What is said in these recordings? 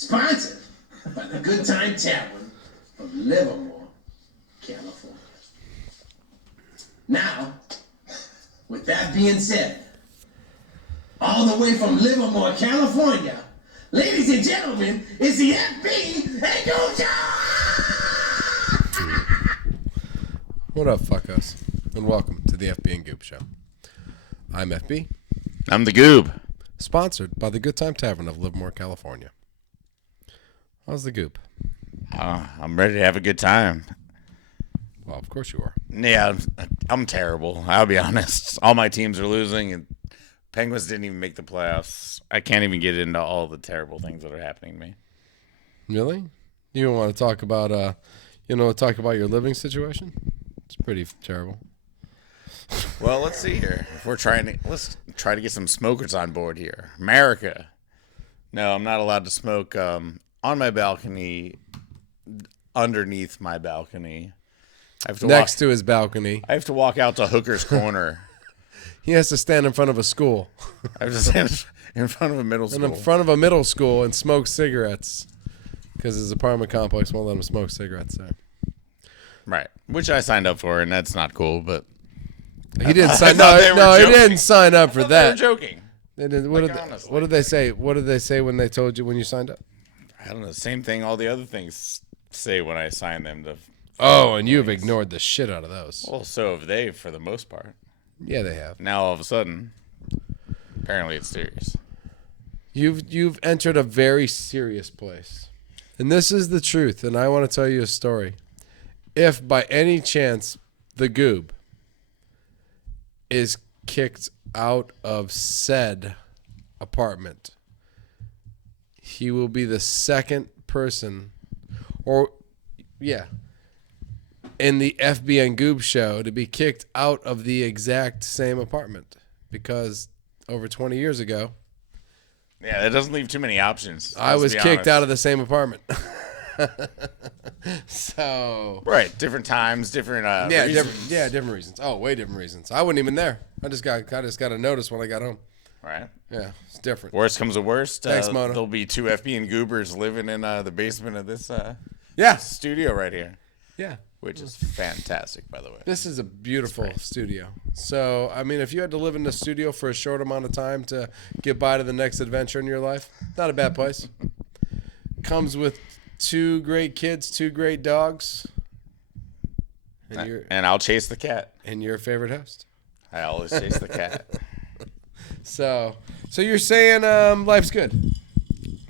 Sponsored by the Good Time Tavern of Livermore, California. Now, with that being said, all the way from Livermore, California, ladies and gentlemen, it's the FB and GOOB Show! What up, fuckos? And welcome to the FB and GOOB Show. I'm FB. I'm the GOOB. Sponsored by the Good Time Tavern of Livermore, California. How's the GOOB? I'm ready to have a good time. Well, of course you are. Yeah, I'm terrible. I'll be honest. All my teams are losing, and Penguins didn't even make the playoffs. I can't even get into all the terrible things that are happening to me. Really? You don't want to talk about, talk about your living situation? It's pretty terrible. Well, let's see here. If let's try to get some smokers on board here. America. No, I'm not allowed to smoke on my balcony, underneath my balcony. I have to Next to his balcony. I have to walk out to Hooker's Corner. He has to stand in front of a school. I have to stand in front of a middle school. In front of a middle school and smoke cigarettes because his apartment complex won't let him smoke cigarettes there. Right, which I signed up for, and that's not cool. But he didn't sign. No, he didn't sign up for that. They were joking. They did, what did they say? What did they say when they told you when you signed up? I don't know. Same thing all the other things say when I sign them. Oh, and you've ignored the shit out of those. Well, so have they for the most part. Yeah, they have. Now all of a sudden, apparently it's serious. You've entered a very serious place. And this is the truth, and I want to tell you a story. If by any chance the GOOB is kicked out of said apartment, he will be the second person, in the FB and GOOB show to be kicked out of the exact same apartment, because over 20 years ago, yeah, that doesn't leave too many options. I was kicked out of the same apartment. So right, different times, different reasons. Different reasons. Oh, way different reasons. I wasn't even there. I just got a notice when I got home. Right. Yeah, it's different. Worst comes to worst. Thanks, Mona. There'll be two FB and Goobers living in the basement of this studio right here. Yeah. Which is fantastic, by the way. This is a beautiful studio. So, I mean, if you had to live in the studio for a short amount of time to get by to the next adventure in your life, not a bad place. Comes with 2 great kids, 2 great dogs. And I'll chase the cat. And your favorite host. I always chase the cat. So you're saying life's good?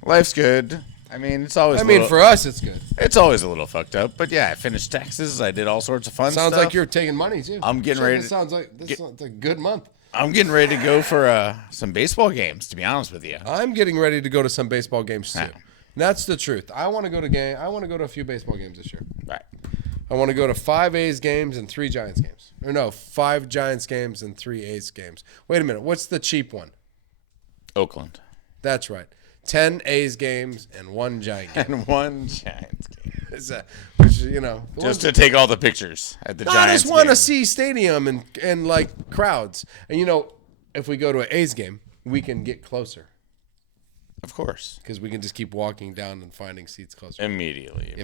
Life's good. I mean, it's always. For us, it's good. It's always a little fucked up, but yeah, I finished taxes. I did all sorts of fun stuff. Sounds like you're taking money too. I'm getting ready. This sounds like a good month. I'm getting ready to go for some baseball games. To be honest with you, I'm getting ready to go to some baseball games too. That's the truth. I want to go to a few baseball games this year. Right. I want to go to 5 A's games and 3 Giants games. Or no, 5 Giants games and 3 A's games. Wait a minute. What's the cheap one? Oakland. That's right. 10 A's games and 1 Giant game. And 1 Giants game. Just to take all the pictures at the Giants game. I just want to see stadium and like crowds. And if we go to an A's game, we can get closer. Of course. Because we can just keep walking down and finding seats closer. Immediately.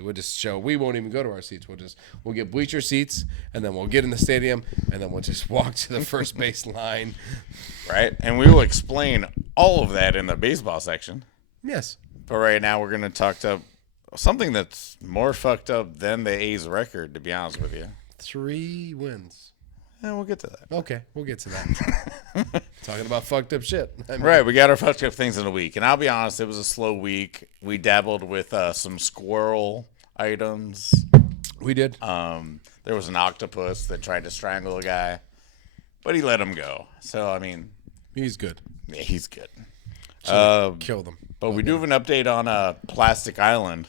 We'll just show. We won't even go to our seats. We'll get bleacher seats, and then we'll get in the stadium, and then we'll just walk to the first base line. Right. And we will explain all of that in the baseball section. Yes. But right now we're going to talk to something that's more fucked up than the A's record, to be honest with you. 3 wins. Yeah, we'll get to that. Okay, we'll get to that. Talking about fucked up shit. Right, we got our fucked up things in a week. And I'll be honest, it was a slow week. We dabbled with some squirrel items. We did. There was an octopus that tried to strangle a guy, but he let him go. So, I mean... He's good. Yeah, he's good. Killed him. But we do have an update on Plastic Island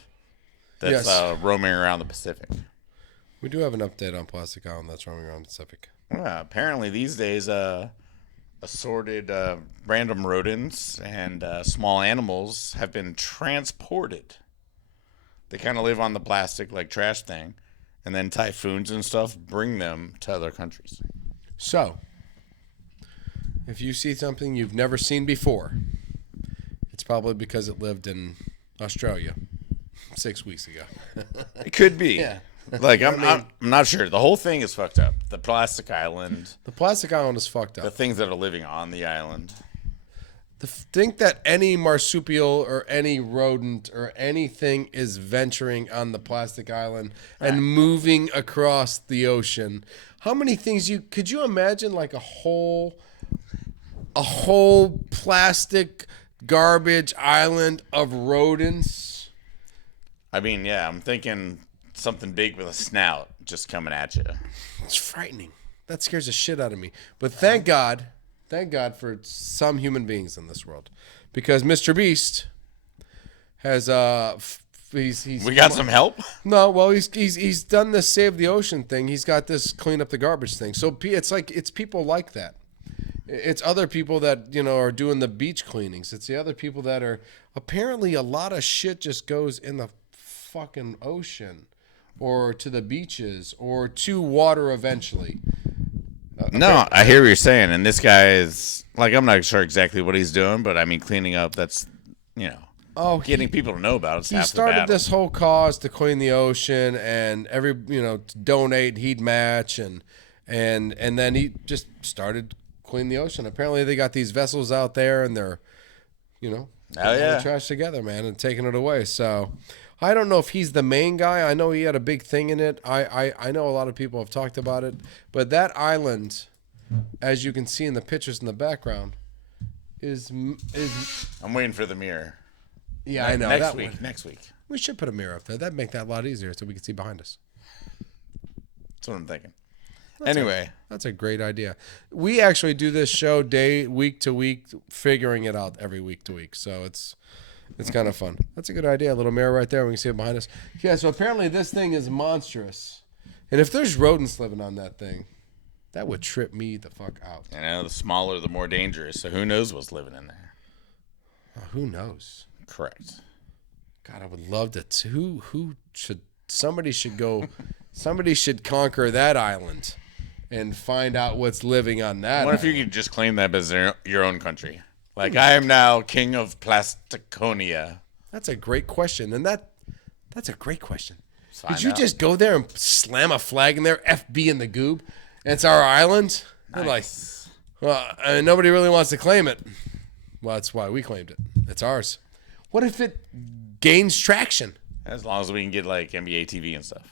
that's roaming around the Pacific. We do have an update on Plastic Island that's roaming around the Pacific. Apparently these days, assorted random rodents and small animals have been transported. They kind of live on the plastic like trash thing, and then typhoons and stuff bring them to other countries. So, if you see something you've never seen before, it's probably because it lived in Australia 6 weeks ago. It could be. Yeah. Like I'm not sure. The whole thing is fucked up. The plastic island, The plastic island is fucked the up. things that are living on the island. Think that any marsupial or any rodent or anything is venturing on the plastic island and moving across the ocean. How many things could you imagine like a whole plastic garbage island of rodents? I mean, yeah, I'm thinking something big with a snout just coming at you. It's frightening. That scares the shit out of me. But thank God for some human beings in this world, because Mr. Beast has We got some help. no, well he's done this Save the Ocean thing. He's got this clean up the garbage thing. So it's people like that. It's other people that are doing the beach cleanings. It's the other people that are apparently a lot of shit just goes in the fucking ocean or to the beaches or to water eventually. No, I hear what you're saying, and this guy is like, I'm not sure exactly what he's doing, but I mean, cleaning up. That's getting people to know about it. He started this whole cause to clean the ocean, and to donate. He'd match, and then he just started cleaning the ocean. Apparently, they got these vessels out there, and they're putting all the trash together, man, and taking it away. So I don't know if he's the main guy. I know he had a big thing in it. I know a lot of people have talked about it. But that island, as you can see in the pictures in the background, is I'm waiting for the mirror. Yeah, I know. Next week. We should put a mirror up there. That'd make that a lot easier so we can see behind us. That's what I'm thinking. That's a great idea. We actually do this show week to week, figuring it out every week to week. So it's kind of fun. That's a good idea. A little mirror right there. We can see it behind us. Yeah, so apparently this thing is monstrous. And if there's rodents living on that thing, that would trip me the fuck out. The smaller, the more dangerous. So who knows what's living in there? Who knows? Correct. God, I would love to. Somebody should conquer that island and find out what's living on that. What if you could just claim that as your own country? Like, I am now king of Plasticonia. That's a great question. And that's a great question. Find Did you out. just go there and slam a flag in there, FB in the goob? And it's our island? Nice. They're like, well, nobody really wants to claim it. Well, that's why we claimed it. It's ours. What if it gains traction? As long as we can get, like, NBA TV and stuff.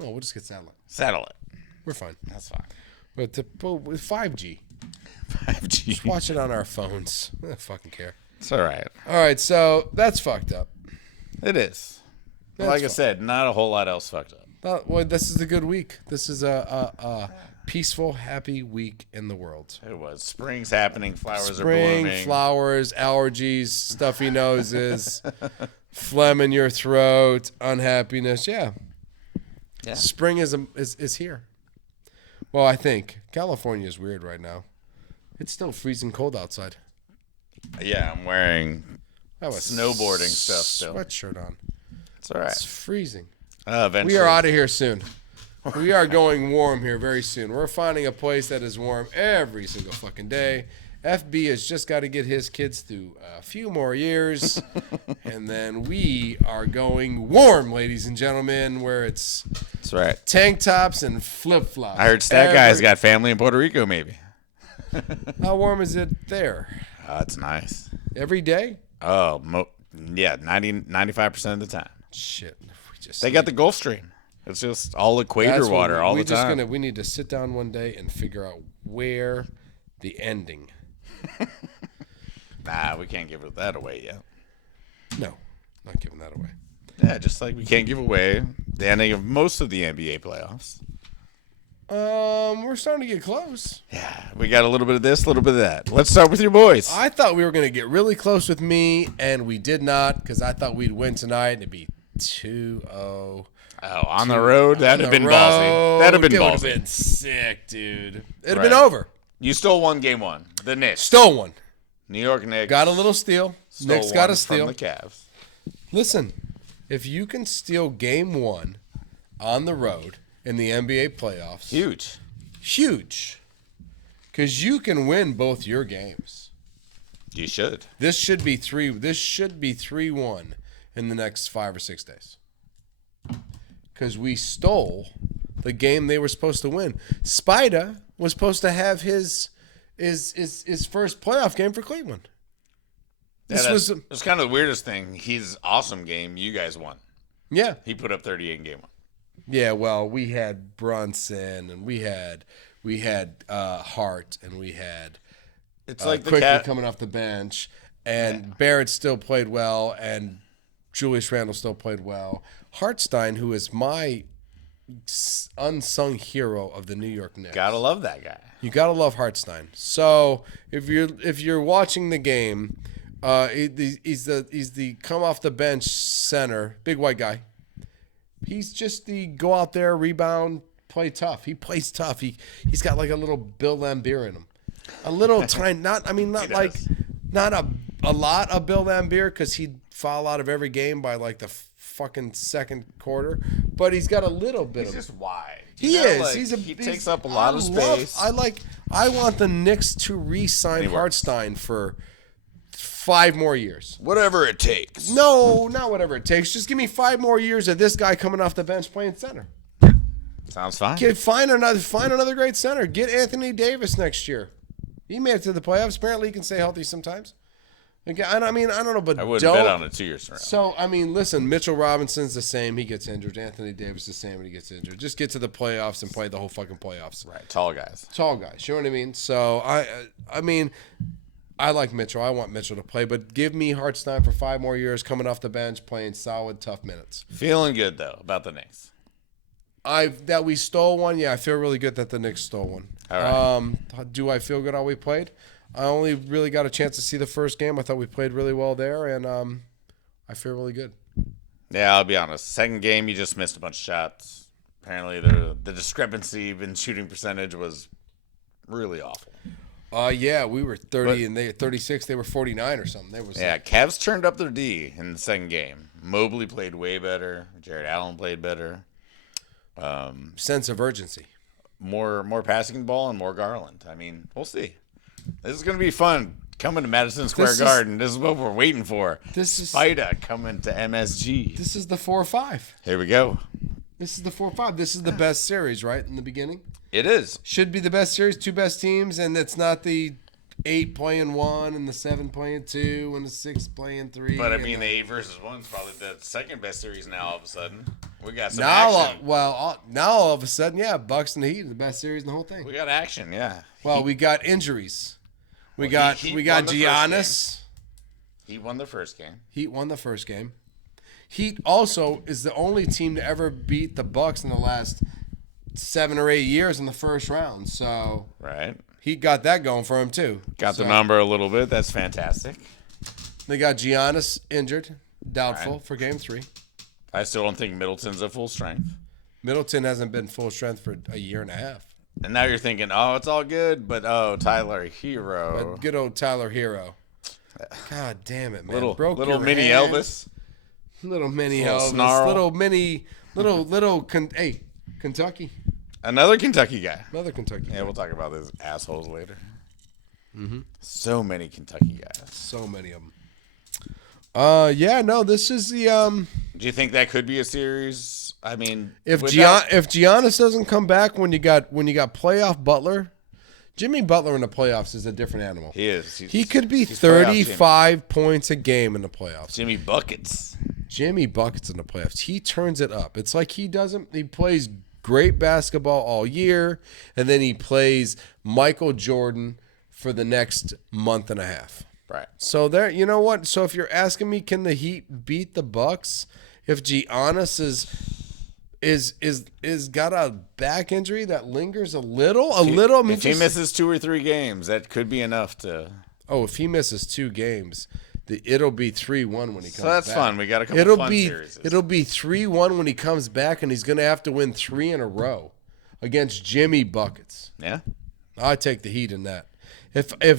Oh, we'll just get satellite. Satellite. We're fine. That's fine. But with 5G. 5G. Just watch it on our phones. I don't fucking care. It's all right. All right, so that's fucked up. It is. Like I said, not a whole lot else fucked up. Well, this is a good week. This is a peaceful, happy week in the world. It was. Spring's happening. Flowers are Spring, blooming. flowers, allergies, stuffy noses, phlegm in your throat, unhappiness. Yeah. Spring is here. Well, I think California is weird right now. It's still freezing cold outside. Yeah, I'm wearing I have a snowboarding stuff still. Sweatshirt on. It's all right. It's freezing. Eventually. We are out of here soon. We are going warm here very soon. We're finding a place that is warm every single fucking day. FB has just got to get his kids through a few more years, and then we are going warm, ladies and gentlemen, where it's That's right. tank tops and flip-flops. I heard Stat Guy's got family in Puerto Rico, maybe. How warm is it there? That's nice. Every day? Oh, 95% of the time. Shit. They got the Gulf Stream. It's just all equator water all the time. We need to sit down one day and figure out where the ending. Nah, we can't give that away yet. No, not giving that away. Yeah, just like we can't give away the ending of most of the NBA playoffs. We're starting to get close. Yeah, we got a little bit of this, a little bit of that. Let's start with your boys. I thought we were going to get really close with me, and we did not, because I thought we'd win tonight, and it'd be 2-0. Oh, on the road? That'd have been ballsy. That'd have been It would ballsy. have been sick, dude. It'd have Right. been over. You still won game one. The Knicks. Stole one. New York Knicks. Got a little steal. stole Knicks got one a steal. from the Cavs. Listen, if you can steal game one on the road in the NBA playoffs, Huge. huge. Because you can win both your games. You should. This should be 3-1 in the next 5 or 6 days. Because we stole the game they were supposed to win. Spida was supposed to have his first playoff game for Cleveland. It was kind of the weirdest thing. His awesome game, you guys won. Yeah. He put up 38 in game 1. Yeah, well, we had Brunson, and we had Hart, and we had It's like the Quickly coming off the bench, and Barrett still played well, and Julius Randle still played well. Hartstein, who is my unsung hero of the New York Knicks. Gotta love that guy. You gotta love Hartstein. So if you're watching the game, he's the come off the bench center, big white guy. He's just the go out there, rebound, play tough. He plays tough. He's got like a little Bill Laimbeer in him, a little tiny. Not a lot of Bill Laimbeer because he'd foul out of every game by like the fucking second quarter. But he's got a little bit He's of. just wide. He is. Like, he takes up a lot of space. I want the Knicks to re-sign Hartstein for 5 more years. Whatever it takes. No, not whatever it takes. Just give me 5 more years of this guy coming off the bench playing center. Sounds fine. Find another great center. Get Anthony Davis next year. He made it to the playoffs. Apparently, he can stay healthy sometimes. Again, I don't know, but I wouldn't bet on it 2 years from now. So, listen, Mitchell Robinson's the same. He gets injured. Anthony Davis the same when he gets injured. Just get to the playoffs and play the whole fucking playoffs. Right, tall guys. Tall guys. You know what I mean? So, I like Mitchell. I want Mitchell to play, but give me Hartstein for 5 more years coming off the bench, playing solid, tough minutes. Feeling good, though, about the Knicks. That we stole one, yeah, I feel really good that the Knicks stole one. All right. Do I feel good how we played? I only really got a chance to see the first game. I thought we played really well there, and I feel really good. Yeah, I'll be honest. Second game, you just missed a bunch of shots. Apparently, the discrepancy in shooting percentage was really awful. Yeah, we were 30 and they 36. They were 49 or something. Cavs turned up their D in the second game. Mobley played way better. Jared Allen played better. Sense of urgency. More passing the ball and more Garland. We'll see. This is going to be fun. Coming to Madison Square Garden. This is what we're waiting for. Spida coming to MSG. This is the 4-5. Here we go. This is the 4-5. This is the best series, right, in the beginning? It is. Should be the best series, 2 best teams, and it's not the 8 playing 1 and the 7 playing 2 and the 6 playing 3. But, the 8 versus 1 is probably the second best series now all of a sudden. We got some action. Now all of a sudden, yeah, Bucks and the Heat are the best series in the whole thing. We got action, yeah. Well, we got injuries. We got Giannis. He won the first game. Heat won the first game. Heat also is the only team to ever beat the Bucks in the last 7 or 8 years in the first round. So right, Heat got that going for him too. Got the number a little bit. That's fantastic. They got Giannis injured, doubtful for Game 3. I still don't think Middleton's at full strength. Middleton hasn't been full strength for a year and a half. And now you're thinking, oh, it's all good, but Tyler Hero. But good old Tyler Hero. God damn it, man. Little mini hand. Elvis. Little mini Elvis. Snarl. Kentucky. Another Kentucky guy. Yeah, we'll talk about those assholes later. Mm-hmm. So many Kentucky guys. So many of them. This is the. Do you think that could be a series? If Giannis doesn't come back when you got playoff Butler, Jimmy Butler in the playoffs is a different animal. He is. He could be 35 points a game in the playoffs. Jimmy buckets in the playoffs. He turns it up. It's like he plays great basketball all year, and then he plays Michael Jordan for the next month and a half. Right. So there, you know what? So if you're asking me, can the Heat beat the Bucks if Giannis is got a back injury that lingers a little? If he misses 2 or 3 games, that could be enough to. Oh, if he misses 2 games, it'll be 3-1 when he comes back. So that's fun. We got a couple fun series. It'll be 3-1 when he comes back, and he's going to have to win 3 in a row against Jimmy buckets. Yeah, I take the Heat in that. If it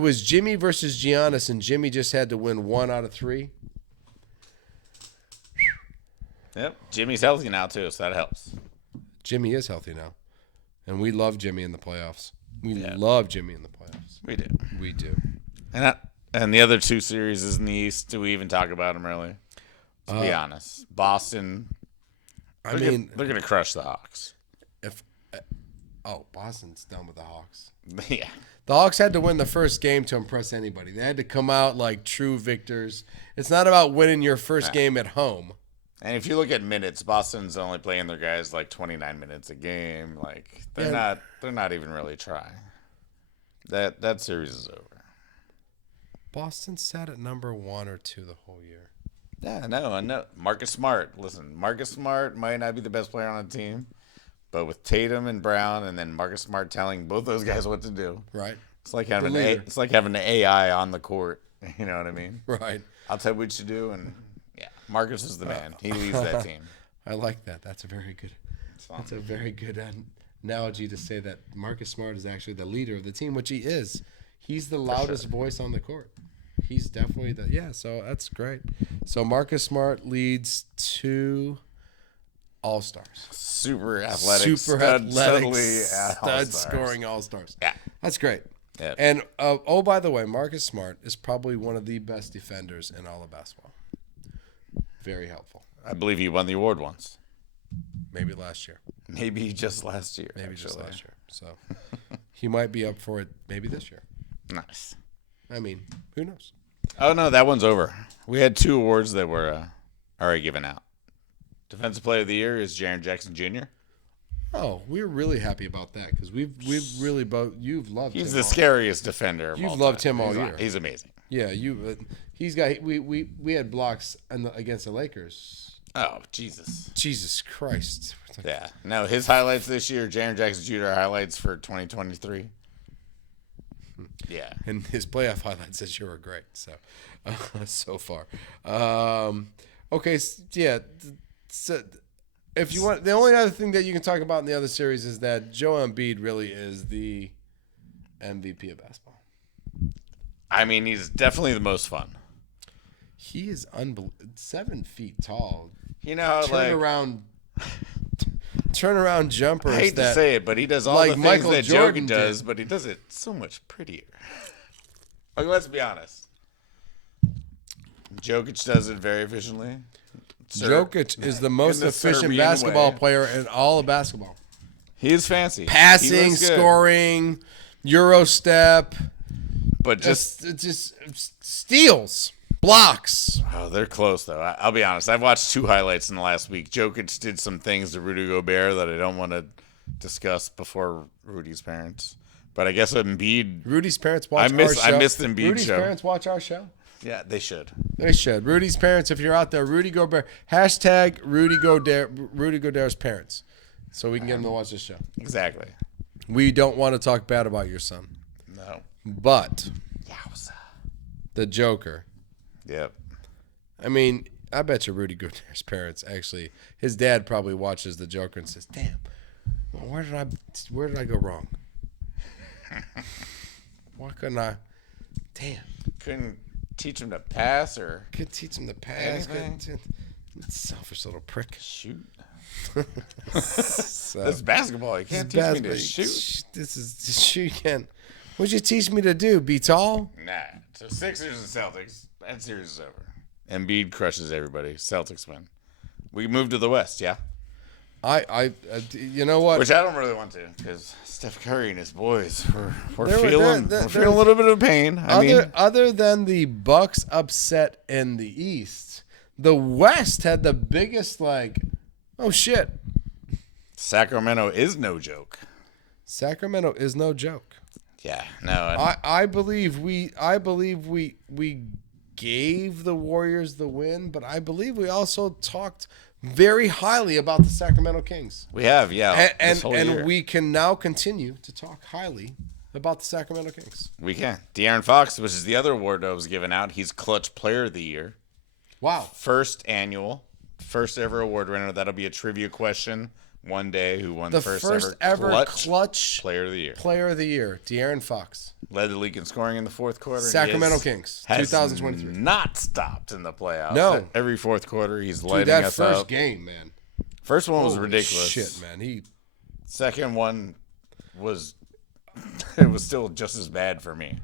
was Jimmy versus Giannis and Jimmy just had to win 1 out of 3. Yep, Jimmy's healthy now too, so that helps. Jimmy is healthy now, and we love Jimmy in the playoffs. We love Jimmy in the playoffs. We do. We do. And the other two series in the East, do we even talk about them really? Let's be honest. Boston, they're going to crush the Hawks. Boston's done with the Hawks. Yeah. The Hawks had to win the first game to impress anybody. They had to come out like true victors. It's not about winning your first game at home. And if you look at minutes, Boston's only playing their guys like 29 minutes a game. Like they're not even really trying. That series is over. Boston sat at number 1 or 2 the whole year. Yeah, I know. Marcus Smart. Listen, Marcus Smart might not be the best player on the team, but with Tatum and Brown, and then Marcus Smart telling both those guys what to do, right? It's like having an AI on the court. You know what I mean? Right. I'll tell you what you do, and yeah, Marcus is the man. He leads that team. I like that. That's a very good. That's a very good analogy to say that Marcus Smart is actually the leader of the team, which he is. He's the loudest voice on the court. He's definitely so that's great. So Marcus Smart leads 2 All-Stars. Super athletic, stud scoring All-Stars. Yeah. That's great. Yep. And by the way, Marcus Smart is probably one of the best defenders in all of basketball. Very helpful. I believe he won the award once. Maybe last year. Maybe just last year. Just last year. So he might be up for it maybe this year. Nice. I mean, who knows? Oh, no, that one's over. We had 2 awards that were already given out. Defensive Player of the Year is Jaren Jackson Jr. Oh, we're really happy about that because we've really you've loved him. He's the scariest defender of all You've loved time. him all year. He's amazing. Yeah, he's got we had blocks against the Lakers. Oh, Jesus Christ. Yeah. No, his highlights this year, Jaren Jackson Jr. highlights for 2023. Yeah. And his playoff highlights this year were great. So far. Okay. Yeah. So if you want, the only other thing that you can talk about in the other series is that Joel Embiid really is the MVP of basketball. I mean, he's definitely the most fun. He is 7 feet tall. You know, turnaround jumpers. I hate to say it, but he does all the things Michael that Jordan Jokic does, but he does it so much prettier. Like, let's be honest. Jokic does it very efficiently. Jokic is the most efficient basketball player in all of basketball. He is fancy. Passing, scoring, Euro step. But just steals. Blocks. Oh, they're close, though. I'll be honest. I've watched 2 highlights in the last week. Jokic did some things to Rudy Gobert that I don't want to discuss before Rudy's parents. But I guess Embiid. Rudy's parents watch our show. I missed Embiid's Rudy's show. Parents watch our show? Yeah, they should. They should. Rudy's parents, if you're out there, Rudy Gobert. Hashtag Rudy Gobert's parents. So we can get them to watch this show. Exactly. We don't want to talk bad about your son. No. But Yowza. The Joker. Yep. I mean, I bet you Rudy Gobert's parents actually, his dad probably watches The Joker and says, "Damn, well, where did I go wrong? Why couldn't I? Damn, couldn't teach him to pass or could teach him to pass. Selfish little prick. Shoot." So, this is basketball. You can't teach me to shoot. This is shoot. You can't. What'd you teach me to do? Be tall? Nah. So Sixers and Celtics. That series is over. Embiid crushes everybody. Celtics win. We move to the West, yeah? You know what? Which I don't really want to, because Steph Curry and his boys, we're feeling a little bit of pain. Other than the Bucks upset in the East, the West had the biggest, oh shit. Sacramento is no joke. Sacramento is no joke. Yeah, no. I believe we gave the Warriors the win, but I believe we also talked very highly about the Sacramento Kings. We have, yeah. And we can now continue to talk highly about the Sacramento Kings. We can. De'Aaron Fox, which is the other award that was given out, he's Clutch Player of the Year. Wow. First ever award winner. That'll be a trivia question one day. Who won the first ever Clutch Player of the Year? Player of the Year, De'Aaron Fox. Led the league in scoring in the fourth quarter. Sacramento Kings, 2023. Not stopped in the playoffs. No. Every fourth quarter, he's lighting us up. That first game, man. First one was ridiculous. Shit, man. Second one was it was still just as bad for me.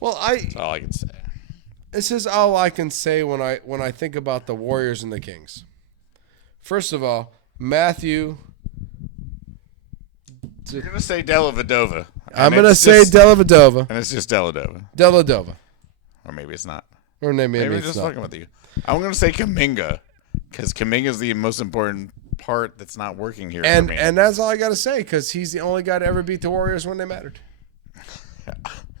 Well, That's all I can say. this is all I can say when I think about the Warriors and the Kings. First of all, Matthew. You're gonna say Dellavedova. I'm gonna say Dellavedova. and it's just Dellavedova, Dellavedova. or maybe it's not. Or maybe Maybe I'm it's just not. fucking with you. I'm gonna say Kuminga, because Kuminga is the most important part that's not working here for me. And that's all I gotta say, because he's the only guy to ever beat the Warriors when they mattered.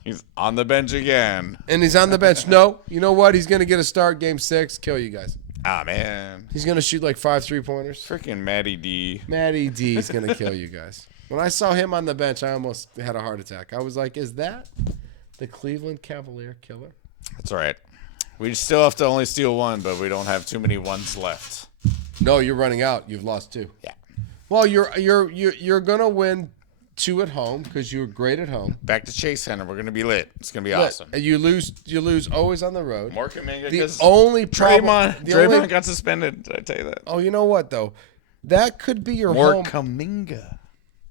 He's on the bench again. And he's on the bench. No, you know what? He's gonna get a start game 6, kill you guys. Ah, man. He's gonna shoot like 5 3-pointers. Freaking Matty D. Matty D is gonna kill you guys. When I saw him on the bench, I almost had a heart attack. I was like, "Is that the Cleveland Cavalier killer?" That's all right. We still have to only steal one, but we don't have too many ones left. No, you're running out. You've lost 2. Yeah. Well, you're gonna win 2 at home because you're great at home. Back to Chase Center. We're gonna be lit. It's gonna be awesome. And you lose always on the road. More Kuminga. The only problem, Draymond got suspended. Did I tell you that? Oh, you know what though? That could be your More home. Kuminga.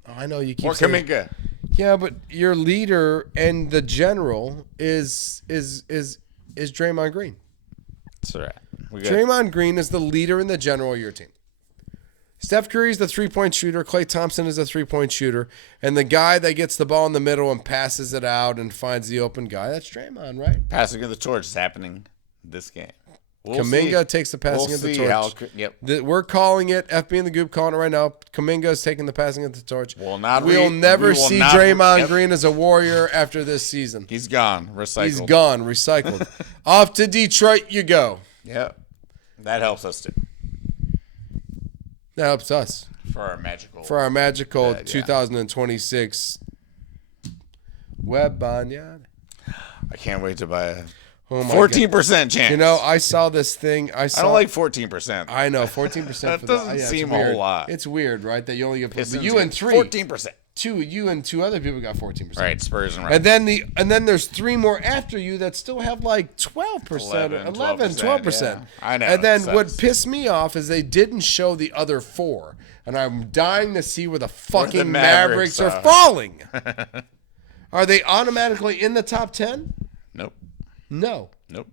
Oh, I know you keep More saying. Kuminga. Yeah, but your leader and the general is Draymond Green. That's all right. We got Draymond Green is the leader and the general of your team. Steph Curry is the 3-point shooter. Klay Thompson is a 3-point shooter. And the guy that gets the ball in the middle and passes it out and finds the open guy, that's Draymond, right? passing of the torch is happening this game. We'll Kuminga see. takes the passing of the We'll see torch. yep. We're calling it. FB and the Goop calling it right now. Kuminga is taking the passing of the torch. We'll not We'll never we will see not- Draymond yep. Green as a Warrior after this season. He's gone. Recycled. He's gone, recycled. Off to Detroit you go. Yep. That helps us too. That helps us. For our magical. For our magical Yeah. 2026 Web Banyan. I can't wait to buy a Oh my 14% chance. You know, I saw this thing. I I don't like 14%. I know 14%. That for doesn't it's seem a weird. whole lot. It's weird, right? That you only get Pistons you get and 3, 14%. you and 2 other people got 14%. Right, Spurs and And then there's 3 more after you that still have like 12%, 11, 12%. yeah. I know, And then it what sucks. pissed me off is they didn't show the other 4, and I'm dying to see where the fucking Mavericks Mavericks are are. falling. Are they automatically in the top 10? Nope. No, Nope.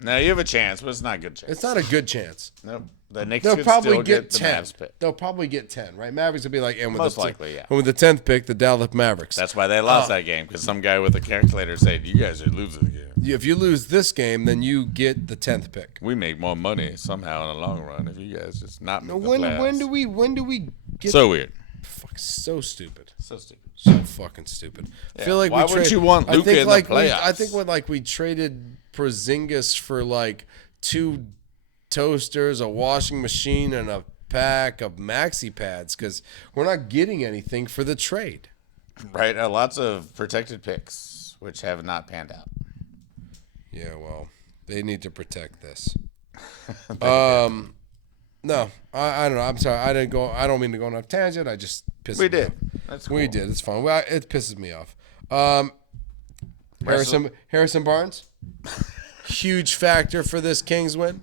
No, you have a chance, but it's not a good chance. it's not a good chance. Nope. The Knicks They'll could probably still get the 10. Mavs pick. They'll probably get 10, right? Mavericks will be like, and with Most the likely, yeah. And with the 10th pick, the Dallas Mavericks. That's why they lost that game, because some guy with a calculator said, "You guys are losing the game. If you lose this game, then you get the 10th pick. We make more money somehow in the long run if you guys just not make the When playoffs." do we get So weird. fuck, so stupid. So stupid. So fucking stupid. I feel like why we wouldn't you want Luka in the I playoffs? think when we traded Porzingis for like 2 toasters, a washing machine, and a pack of maxi pads because we're not getting anything for the trade. Right, lots of protected picks, which have not panned out. Yeah, well, they need to protect this. No, I don't know. I'm sorry. I don't mean to go on a tangent. I just pissed We me did. off. That's cool. We did. It's fine. It pisses me off. Harrison Barnes, huge factor for this Kings win.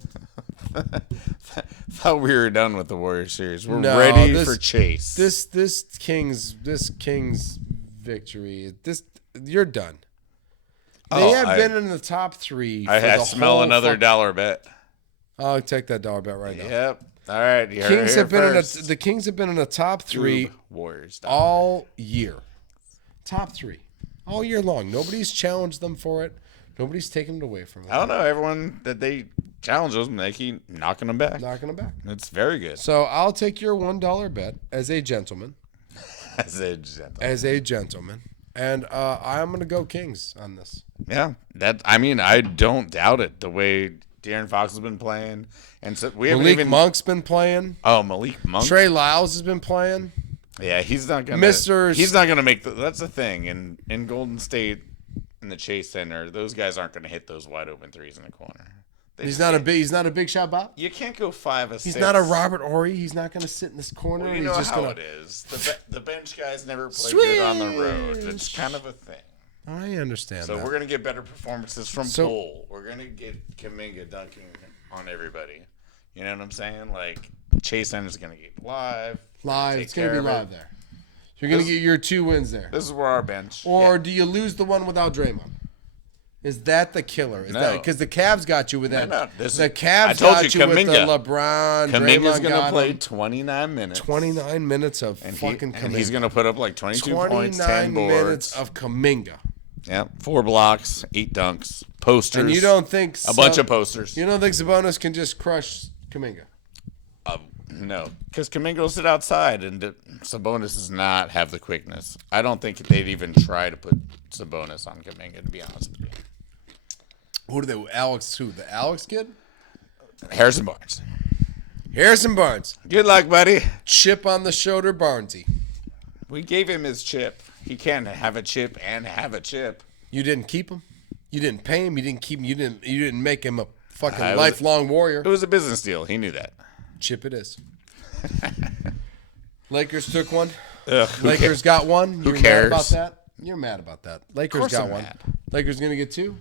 Thought we were done with the Warriors series. We're No, ready this- for Chase. This Kings victory. You're done. They have been in the top 3. I the smell whole another dollar bet. I'll take that dollar bet right now. Yep. All right. You heard it Kings here have been first. the Kings have been in the top 3 Goob Warriors. all year. Top 3 all year long. Nobody's challenged them for it. Nobody's taken it away from them. I don't know. Everyone that they challenge them, they keep knocking them back. Knocking them back. It's very good. So I'll take your $1 bet as a gentleman. As a gentleman. As a gentleman. And I'm going to go Kings on this. Yeah. I don't doubt it. The way De'Aaron Fox has been playing. And so we haven't Malik even. Monk's been playing. Oh, Malik Monk. Trey Lyles has been playing. Yeah, he's not gonna. Mr. He's not gonna make. That's the thing. In Golden State, in the Chase Center, those guys aren't gonna hit those wide open threes in the corner. He's not a big shot bot. You can't go 5 or 6. He's not a Robert Horry. He's not going to sit in this corner. Well, and you know he's just how gonna... it is. The bench guys never play good on the road. It's kind of a thing. I understand So that. we're gonna get better performances from Poole. We're gonna get Kuminga dunking on everybody. You know what I'm saying? Like Chase Center's gonna get live. Live. It's going to be live there. You're going to get your 2 wins there. This is where our bench. Or do you lose the one without Draymond? Is that the killer? Is that because the Cavs got you with that? No. The Cavs got you with the LeBron. Kuminga's Draymond going to play him. 29 minutes. 29 minutes of fucking Kuminga. And he's going to put up like 22 points, 10 boards. 29 minutes of Kuminga. Yep. 4 blocks, 8 dunks, posters. And you don't think a bunch of posters. You don't think Sabonis can just crush Kuminga? No, because Kuminga will sit outside, and Sabonis does not have the quickness. I don't think they'd even try to put Sabonis on Kuminga, to be honest with you. Who do they? Alex who? The Alex kid? Harrison Barnes. Harrison Barnes. Good luck, buddy. Chip on the shoulder, Barnesy. We gave him his chip. He can't have a chip and have a chip. You didn't keep him. You didn't pay him. You didn't keep him. You didn't make him a fucking lifelong warrior. It was a business deal. He knew that. Chip it is. Lakers took one. Ugh, Lakers got one. Who cares? Mad about that? You're mad about that. Lakers got one. Mad. Lakers gonna get 2.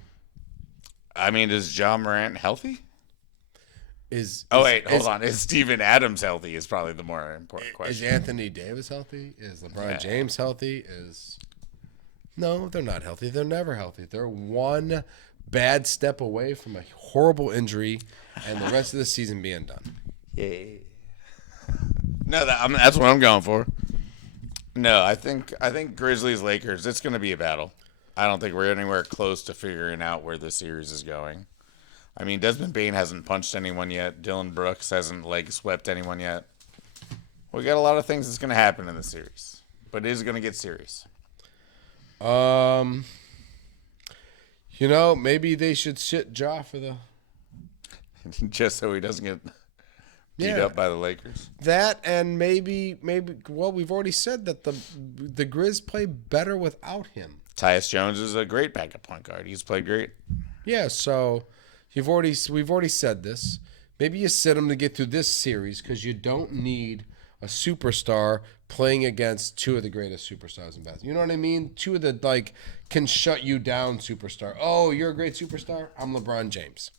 I mean, is John Morant healthy? Hold on. Is Steven Adams healthy? Is probably the more important question. Is Anthony Davis healthy? Is LeBron James healthy? No, they're not healthy. They're never healthy. They're one bad step away from a horrible injury, and the rest of the season being done. Yeah. No, that's what I'm going for. No, I think Grizzlies Lakers. It's going to be a battle. I don't think we're anywhere close to figuring out where this series is going. I mean, Desmond Bane hasn't punched anyone yet. Dylan Brooks hasn't leg swept anyone yet. We got a lot of things that's going to happen in the series, but it is going to get serious. Maybe they should sit Ja for the just so he doesn't get beat up by the Lakers. That and maybe we've already said that the Grizz play better without him. Tyus Jones is a great backup point guard. He's played great. Yeah, so we've already said this. Maybe you sit him to get through this series because you don't need a superstar playing against 2 of the greatest superstars in basketball. You know what I mean? 2 of the can shut you down superstar. Oh, you're a great superstar? I'm LeBron James.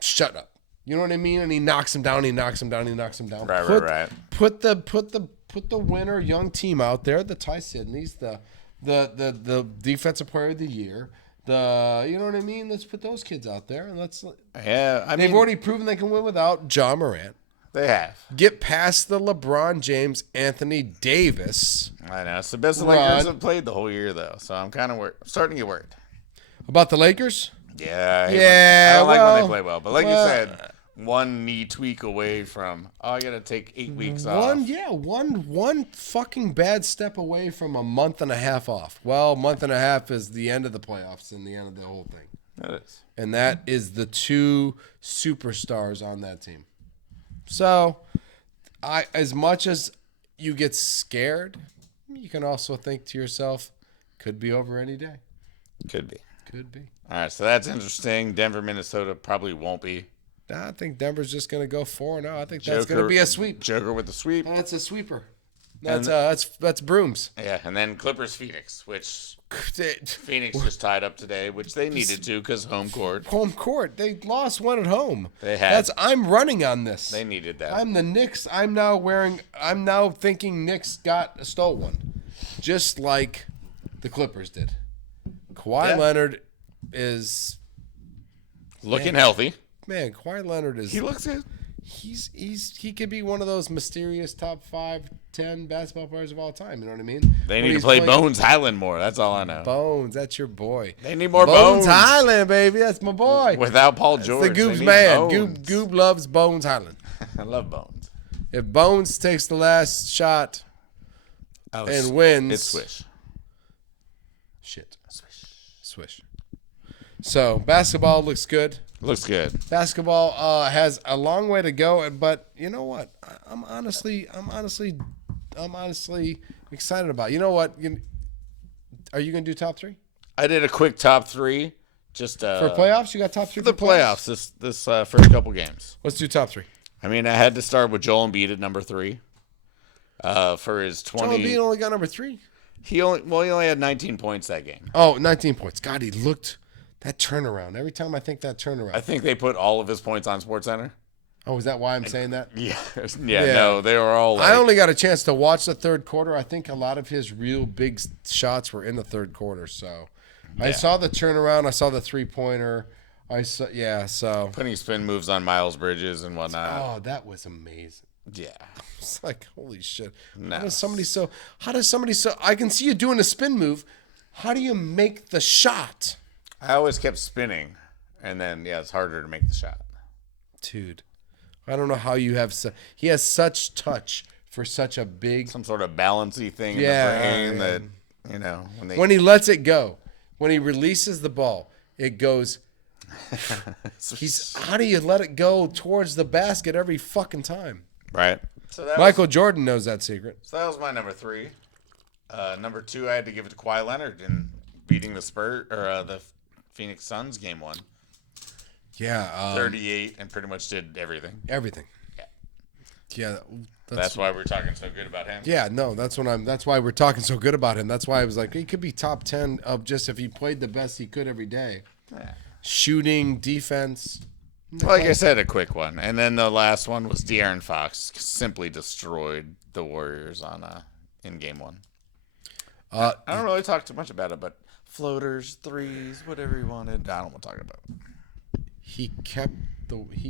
Shut up. You know what I mean? And he knocks him down. Right. Put the winner young team out there. The Ty Sidneys, the defensive player of the year. You know what I mean? Let's put those kids out there and let's. Yeah, they've already proven they can win without John Morant. They have. Get past the LeBron James, Anthony Davis. I know. It's the best the Lakers have played the whole year, though. So I'm kind of worried. I'm starting to get worried. About the Lakers? Yeah. I don't like when they play well. But like you said, one knee tweak away from, I got to take 8 weeks off. One fucking bad step away from a month and a half off. Well, a month and a half is the end of the playoffs and the end of the whole thing. That is. And that is the 2 superstars on that team. So, as much as you get scared, you can also think to yourself, could be over any day. Could be. All right, so that's interesting. Denver, Minnesota probably won't be. I think Denver's just going to go 4-0. I think that's going to be a sweep. Joker with the sweep. That's a sweeper. That's brooms. Yeah, and then Clippers, Phoenix, which Phoenix just tied up today, which they needed to because home court. Home court. They lost one at home. They had. I'm running on this. They needed that. I'm the Knicks. I'm now thinking Knicks stole one, just like the Clippers did. Kawhi Leonard is looking healthy. Man, Kawhi Leonard is. He looks good. He could be one of those mysterious top 5, 10 basketball players of all time. You know what I mean? They need to play Bones Highland more. That's all I know. Bones, that's your boy. They need more Bones Highland, baby. That's my boy. Without Paul George, the Goob's man. Goob loves Bones Highland. I love Bones. If Bones takes the last shot and wins, it's swish. Shit, swish. So basketball looks good. Looks good. Basketball has a long way to go, but you know what? I'm honestly excited about it. You know what? Are you gonna do top 3? I did a quick top 3, just for playoffs. You got top 3 for the playoffs. This first couple games. Let's do top 3. I mean, I had to start with Joel Embiid at number 3. For his 20. Joel Embiid only got number 3. He only had 19 points that game. Oh, 19 points. God, he looked. That turnaround. Every time I think that turnaround. I think they put all of his points on SportsCenter. Oh, is that why I'm saying that? Yeah. No, they were all like, I only got a chance to watch the third quarter. I think a lot of his real big shots were in the third quarter. So I saw the turnaround. I saw the 3-pointer. So putting spin moves on Miles Bridges and whatnot. Oh, that was amazing. Yeah. It's like, holy shit. No. How does somebody I can see you doing a spin move. How do you make the shot? I always kept spinning, and then, it's harder to make the shot. Dude, I don't know how you have he has such touch for such a big... Some sort of balancy thing in the brain that, when he lets it go, when he releases the ball, it goes... How do you let it go towards the basket every fucking time? Right. So Michael Jordan knows that secret. So that was my number 3. Number 2, I had to give it to Kawhi Leonard in beating the Phoenix Suns game 1. Yeah. 38 and pretty much did everything. Everything. Yeah. That's why we're talking so good about him. Yeah, no, that's why we're talking so good about him. That's why I was like, he could be top 10 of just if he played the best he could every day. Yeah. Shooting, defense. Like I said, a quick one. And then the last one was De'Aaron Fox simply destroyed the Warriors in game 1. I don't really talk too much about it, but floaters, threes, whatever he wanted. I don't want to talk about it. He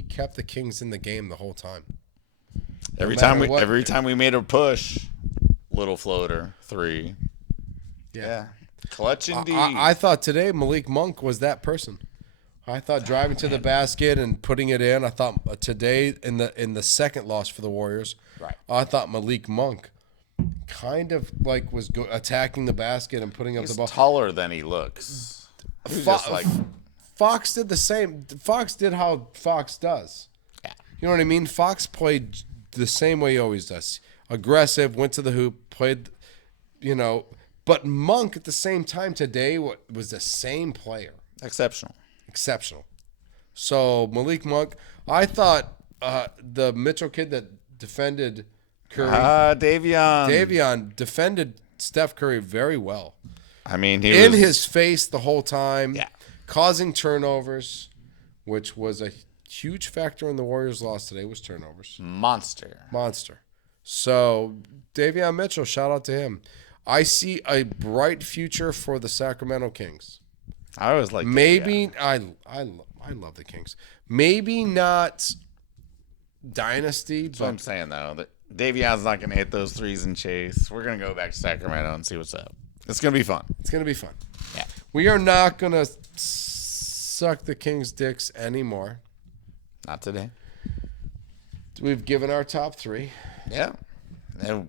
kept the Kings in the game the whole time. Every time we made a push, little floater, 3. Yeah. Clutch indeed. I thought today Malik Monk was that person. I thought driving to the basket and putting it in. I thought today in the second loss for the Warriors, right. I thought Malik Monk kind of like was attacking the basket and putting up the ball. He's taller than he looks. Fox did the same. Fox did how Fox does. Yeah. You know what I mean? Fox played the same way he always does. Aggressive, went to the hoop, played, But Monk at the same time today was the same player. Exceptional. So Malik Monk, I thought the Mitchell kid that defended Curry, Davion defended Steph Curry very well. I mean, he was in his face the whole time, yeah, causing turnovers, which was a huge factor in the Warriors' loss today. Was turnovers. Monster. So Davion Mitchell, shout out to him. I see a bright future for the Sacramento Kings. I always like maybe I love the Kings. Maybe not dynasty. That's what I'm saying though. That Davion's not going to hit those threes and chase. We're going to go back to Sacramento and see what's up. It's going to be fun. Yeah. We are not going to suck the Kings' dicks anymore. Not today. We've given our top 3. Yeah.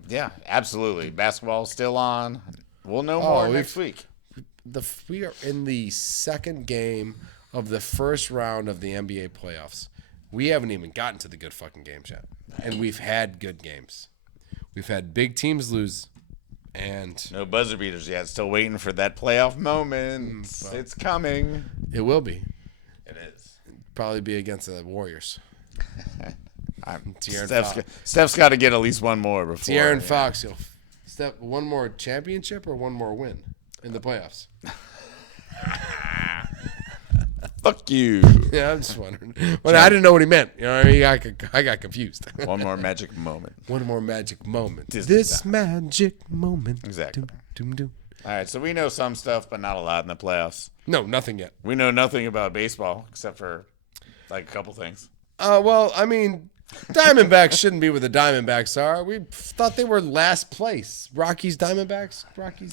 Yeah, absolutely. Basketball's still on. We'll know more next week. We are in the second game of the first round of the NBA playoffs. We haven't even gotten to the good fucking games yet. And we've had good games. We've had big teams lose. And no buzzer beaters yet. Still waiting for that playoff moment. It's coming. It will be. It is. Probably be against the Warriors. Steph's got to get at least one more before. De'Aaron Fox. One more championship or one more win in the playoffs? Fuck you. Yeah, I'm just wondering. Well, I didn't know what he meant. You know what I mean? I got confused. One more magic moment. One more magic moment. This magic moment. Exactly. Doom. All right, so we know some stuff, but not a lot in the playoffs. No, nothing yet. We know nothing about baseball except for like a couple things. Well, I mean, Diamondbacks shouldn't be where the Diamondbacks are. We thought they were last place. Diamondbacks.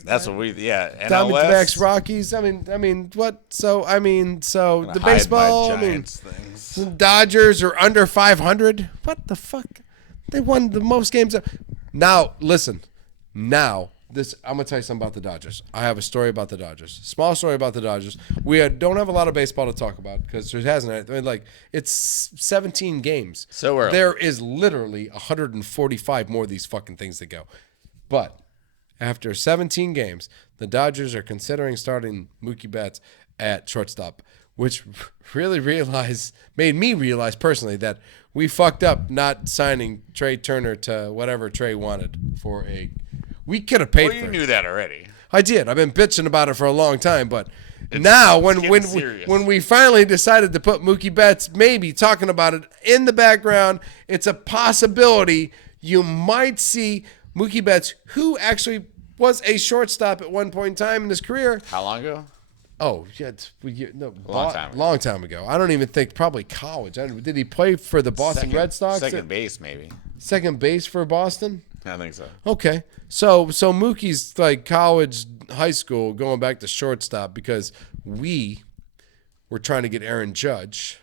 That's what we, NL Diamondbacks, West. Rockies. I mean, what? So the Hide baseball. my Giants things. Dodgers are under 500. What the fuck? They won the most games. Now, listen. I'm gonna tell you something about the Dodgers. I have a story about the Dodgers. Small story about the Dodgers. We don't have a lot of baseball to talk about because there hasn't. I mean, it's 17 games. So early. There is literally 145 more of these fucking things to go. But after 17 games, the Dodgers are considering starting Mookie Betts at shortstop, which really made me realize personally that we fucked up not signing Trey Turner to whatever Trey wanted we could have paid for it. You knew that already. I did. I've been bitching about it for a long time, but Now, getting serious. when we finally decided to put Mookie Betts, maybe talking about it in the background, it's a possibility you might see Mookie Betts, who actually was a shortstop at one point in time in his career. How long ago? Oh, yeah, Long time ago. I don't even think probably college. Did he play for the Boston Red Sox? Second base, maybe. Second base for Boston? I think so. Okay. So Mookie's like college, high school, going back to shortstop because we were trying to get Aaron Judge,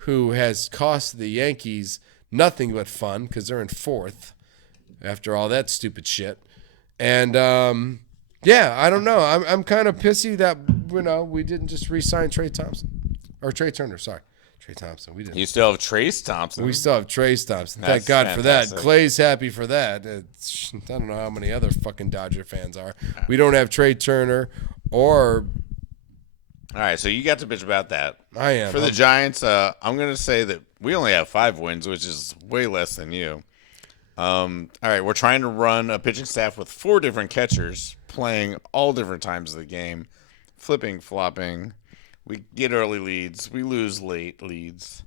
who has cost the Yankees nothing but fun because they're in fourth after all that stupid shit. And yeah, I don't know. I'm kind of pissy that we didn't just re-sign Trey Turner. Sorry, Trey Thompson. We didn't. You still have Trace Thompson. We still have Trey Thompson. Thank That's God fantastic. for that. Clay's happy for that. I don't know how many other fucking Dodger fans are. We don't have Trey Turner or. All right, so you got to bitch about that. I am. For the Giants, I'm going to say that we only have 5 wins, which is way less than you. All right, we're trying to run a pitching staff with 4 different catchers playing all different times of the game, flipping, flopping. We get early leads. We lose late leads.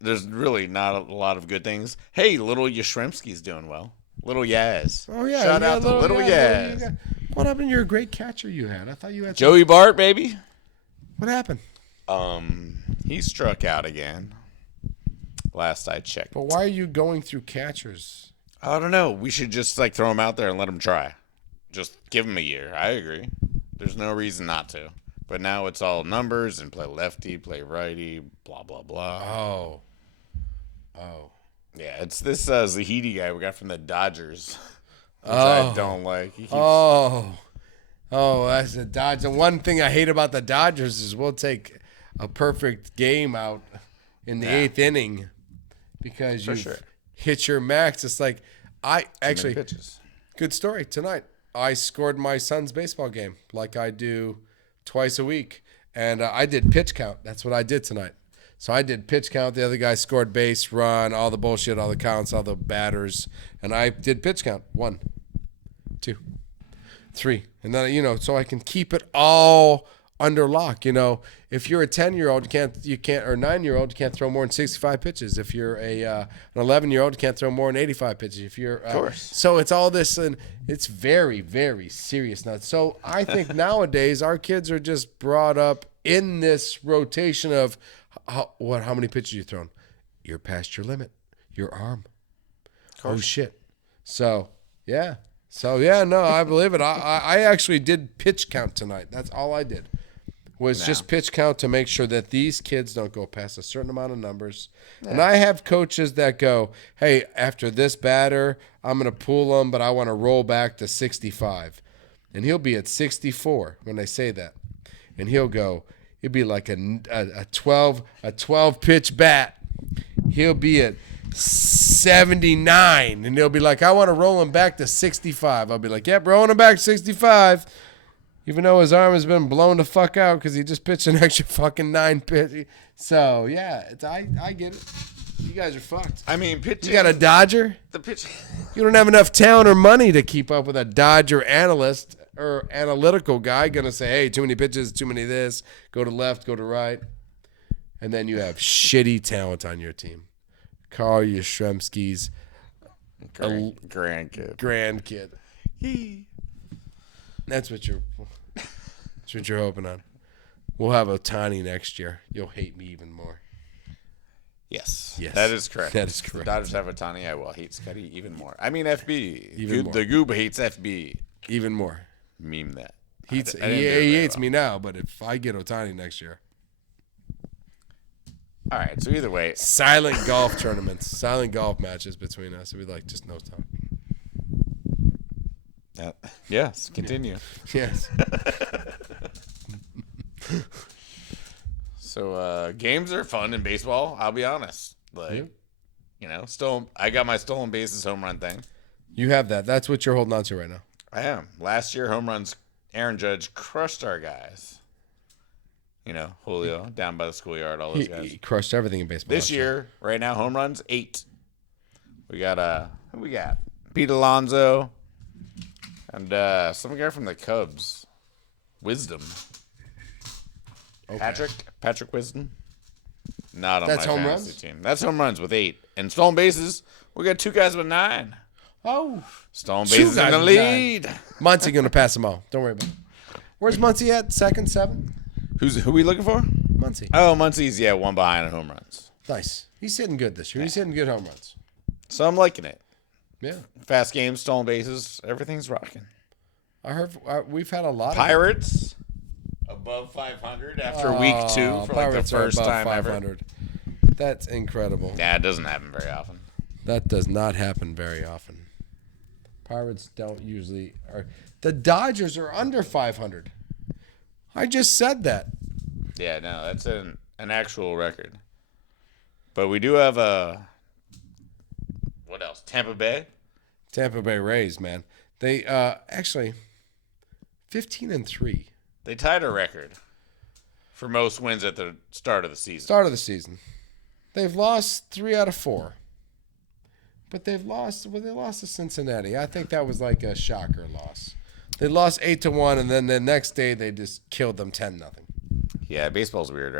There's really not a lot of good things. Hey, little Yastrzemski's doing well. Little Yaz. Oh, yeah. Shout out to little Yaz. What happened to your great catcher you had? I thought you had Joey Bart, baby. What happened? He struck out again. Last I checked. But why are you going through catchers? I don't know. We should just throw him out there and let him try. Just give him a year. I agree. There's no reason not to. But now it's all numbers and play lefty, play righty, blah, blah, blah. Oh. Yeah, it's this Zahidi guy we got from the Dodgers, which I don't like. He keeps... Oh, that's the Dodgers. The one thing I hate about the Dodgers is we'll take a perfect game out in the 8th inning because you hit your max. It's like good story tonight. I scored my son's baseball game like I do twice a week, and I did pitch count. That's what I did tonight. So I did pitch count. The other guy scored base, run, all the bullshit, all the counts, all the batters, and I did pitch count. 1, 2, 3, and then so I can keep it all under lock. If you're a 10-year-old, you can't, or 9-year-old, you can't throw more than 65 pitches. If you're an 11-year-old, you can't throw more than 85 pitches. If you're, of course. So it's all this, and it's very, very serious now. So I think nowadays our kids are just brought up in this rotation of how many pitches you thrown. You're past your limit. Your arm. Oh shit. So yeah. No, I believe it. I actually did pitch count tonight. That's all I did. Was just pitch count to make sure that these kids don't go past a certain amount of numbers. Yeah. And I have coaches that go, hey, after this batter, I'm going to pull him, but I want to roll back to 65. And he'll be at 64 when they say that. And he'll be like a 12 pitch bat. He'll be at 79. And he'll be like, I want to roll him back to 65. I'll be like, yep, rolling him back to 65. Even though his arm has been blown the fuck out because he just pitched an extra fucking 9 pitch. So, yeah, I get it. You guys are fucked. I mean, pitching. You got a Dodger? The pitch. You don't have enough talent or money to keep up with a Dodger analyst or analytical guy going to say, hey, too many pitches, too many this, go to left, go to right. And then you have shitty talent on your team. Carl Yastrzemski's grandkid. That's what you're hoping on. We'll have Ohtani next year. You'll hate me even more. Yes. That is correct. That is correct. The Dodgers have Ohtani. I will hate Scotty even more. I mean, FB. Even more. The Goob hates FB. Even more. Meme that. He hates me now, but if I get Ohtani next year. All right, so either way. Silent golf tournaments. Silent golf matches between us. It'd be like just no talk. Yes, continue. Yes. So games are fun in baseball, I'll be honest. I got my stolen bases home run thing. You have that. That's what you're holding on to right now. I am. Last year, home runs, Aaron Judge crushed our guys. Julio, down by the schoolyard, all those guys. He crushed everything in baseball. This year, right now, home runs, 8. We got, who we got? Pete Alonso and some guy from the Cubs. Wisdom. Okay. Patrick Wisdom. Not on That's my home fantasy runs? team. That's home runs with 8. And stolen bases, we got 2 guys with 9. Oh. Stolen 2 bases in guys the with lead. Muncie going to pass them all. Don't worry about it. Where's Muncie at? 2nd, 7th? Who we looking for? Muncie. Oh, Muncie's, 1 behind on home runs. Nice. He's hitting good this year. He's hitting good home runs. So I'm liking it. Yeah. Fast games, stolen bases, everything's rocking. I heard we've had a lot of Pirates above 500 after week 2 for like the Pirates are first above time 500. That's incredible. Yeah, it doesn't happen very often. That does not happen very often. Pirates don't usually. The Dodgers are under 500. I just said that. Yeah, no, that's an actual record. But we do have what else? Tampa Bay? Tampa Bay Rays, man. They actually 15-3. They tied a record for most wins at the start of the season. Start of the season. They've lost 3 out of 4. But they've lost. Well, they lost to Cincinnati. I think that was like a shocker loss. They lost 8-1, and then the next day they just killed them 10-0. Yeah, baseball's weird,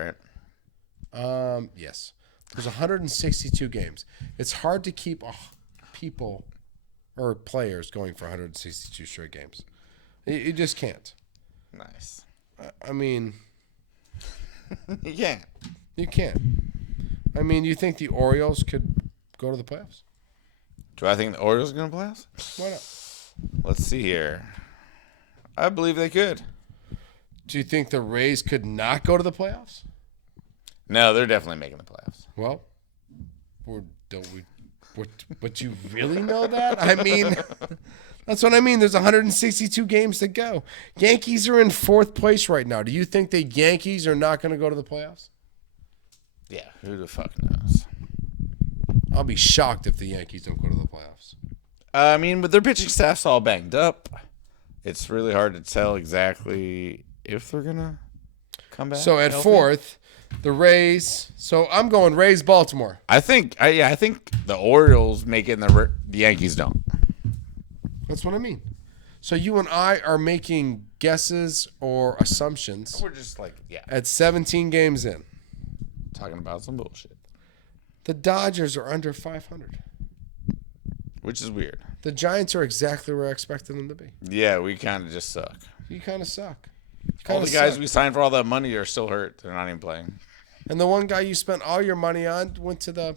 right? Yes. There's 162 games. It's hard to keep people or players going for 162 straight games. You just can't. Nice. I mean, Yeah. you can't. I mean, you think the Orioles could go to the playoffs? Do I think the Orioles are going to play us? Why not? Let's see here. I believe they could. Do you think the Rays could not go to the playoffs? No, they're definitely making the playoffs. Well, don't we? But you really know that? I mean, that's what I mean. There's 162 games to go. Yankees are in 4th place right now. Do you think the Yankees are not going to go to the playoffs? Yeah, who the fuck knows? I'll be shocked if the Yankees don't go to the playoffs. I mean, but their pitching staff's all banged up. It's really hard to tell exactly if they're going to come back. So at healthy. 4th, the Rays. So I'm going Rays, Baltimore. I think the Orioles make it and the Yankees don't. That's what I mean. So you and I are making guesses or assumptions We're just like, at 17 games in. talking about some bullshit, The Dodgers are under 500. which is weird. The Giants are exactly where I expected them to be. Yeah, we kind of just suck. You kind of suck. All the guys we signed for all that money are still hurt. They're not even playing. And the one guy you spent all your money on went to the.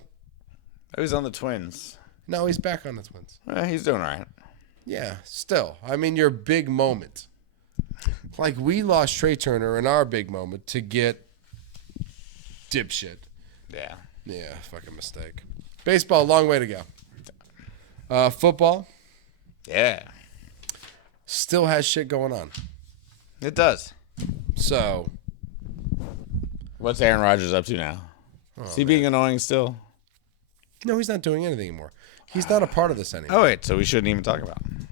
Oh, he's on the Twins. Now he's back on the Twins. He's doing all right. Yeah, still. I mean, your big moment. Like, we lost Trey Turner in our big moment to get dipshit. Yeah. Yeah, fucking mistake. Baseball, long way to go. Football Yeah. still has shit going on. It does. So, What's Aaron Rodgers up to now? Is he being annoying still? no, he's not doing anything anymore. He's not a part of this anymore. Oh, wait. So we shouldn't even talk about him.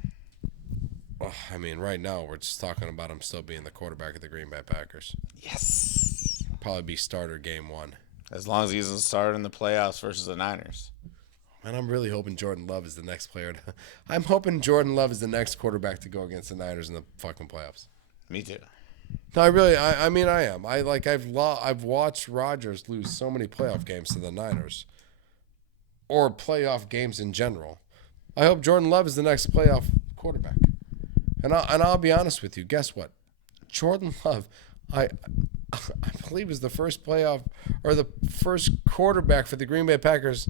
Oh, I mean, right now we're just talking about him still being the quarterback of the Green Bay Packers. Yes. Probably be starter game 1. As long as he doesn't start in the playoffs versus the Niners. And I'm really hoping Jordan Love is the next player. I'm hoping Jordan Love is the next quarterback to go against the Niners in the fucking playoffs. Me too. No, I mean, I am. I've watched Rodgers lose so many playoff games to the Niners, or playoff games in general. I hope Jordan Love is the next playoff quarterback. And I'll be honest with you. Guess what? Jordan Love, I believe, is the first playoff or the first quarterback for the Green Bay Packers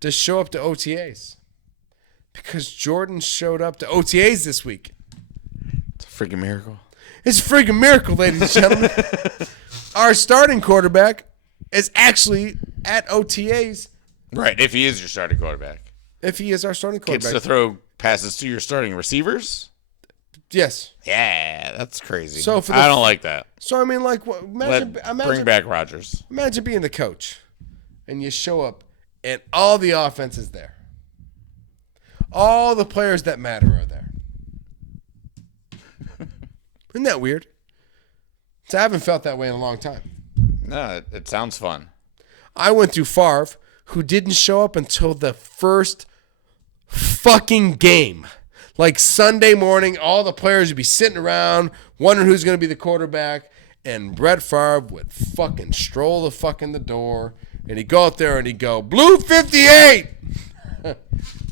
to show up to OTAs, because Jordan showed up to OTAs this week. It's a freaking miracle. It's a freaking miracle, ladies and gentlemen. Our starting quarterback is actually at OTAs. Right, if he is your starting quarterback. If he is our starting Gets quarterback. to throw passes to your starting receivers? Yes. Yeah, that's crazy. So for I don't like that. So, I mean, like, imagine Bring back Rodgers. Imagine being the coach, and you show up, and all the offense is there. All the players that matter are there. Isn't that weird? So I haven't felt that way in a long time. No, it sounds fun. I went through Favre, who didn't show up until the first fucking game. Like Sunday morning, all the players would be sitting around wondering who's going to be the quarterback, and Brett Favre would fucking stroll the fuck in the door, and he'd go out there and he'd go, "Blue 58!"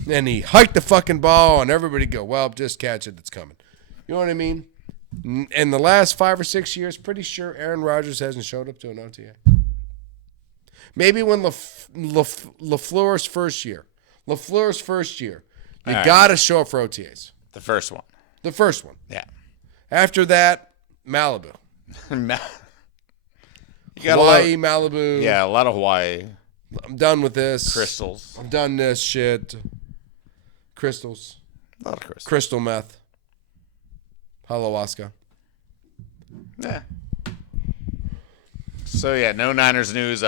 And he hiked the fucking ball, and everybody go, "Well, just catch it, it's coming." You know what I mean? In the last 5 or 6 years, pretty sure Aaron Rodgers hasn't showed up to an OTA. Maybe when LaFleur's first year. LaFleur's first year. You got to show up for OTAs. The first one. The first one. Yeah. After that, Malibu. You got Hawaii, Malibu. Yeah, a lot of Hawaii. I'm done with this. Crystals. I'm done this shit. Crystals. A lot of crystals. Crystal meth. Ayahuasca. Yeah. So, yeah, no Niners news.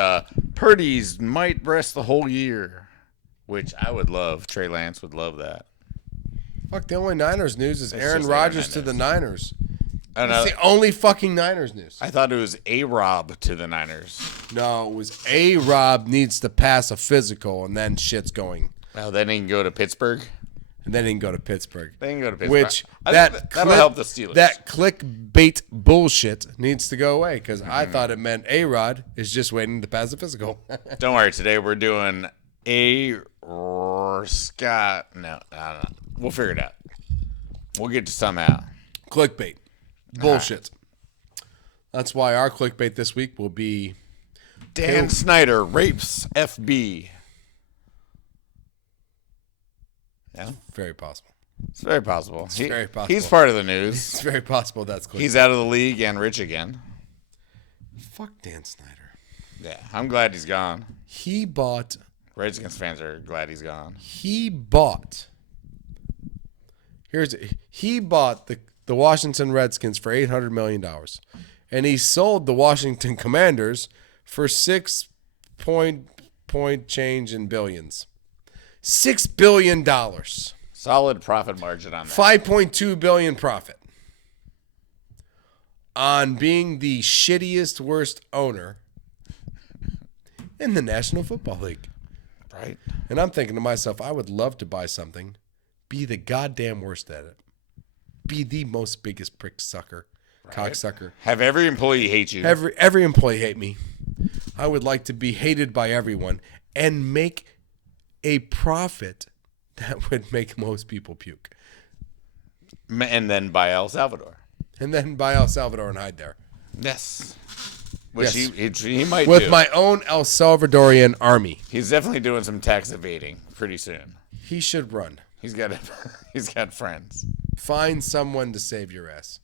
Purdy's might rest the whole year, which I would love. Trey Lance would love that. Fuck, the only Niners news is Aaron just Rodgers Aaron to the Niners. I That's the only fucking Niners news. I thought it was A-Rob to the Niners. No, it was A-Rob needs to pass a physical, and then shit's going. Oh, then he can go to Pittsburgh? And then he can go to Pittsburgh. They can go to Pittsburgh. Which, that'll help the Steelers. That clickbait bullshit needs to go away, because I thought it meant A-Rod is just waiting to pass a physical. Don't worry, today we're doing Scott. No, I don't know. We'll figure it out. We'll get to somehow. Clickbait. Bullshit. That's why our clickbait this week will be Dan Snyder rapes FB. Yeah, very possible. it's very possible. It's very possible. He's part of the news. It's very possible that's clickbait. He's out of the league and rich again. Fuck Dan Snyder. Yeah, I'm glad he's gone. He bought Redskins fans are glad he's gone. he bought the Washington Redskins for $800 million. And he sold the Washington Commanders for 6 point change in billions. $6 billion. Solid profit margin on that. 5.2 billion profit on being the shittiest, worst owner in the National Football League. Right? And I'm thinking to myself, I would love to buy something, be the goddamn worst at it, be the most biggest prick sucker, cocksucker. Have every employee hate you. Every employee hate me. I would like to be hated by everyone and make a profit that would make most people puke. And then buy El Salvador. And then buy El Salvador and hide there. Yes. Which Yes. he might With do. my own El Salvadorian army. He's definitely doing some tax evading pretty soon. He should run. He's got friends. Find someone to save your ass.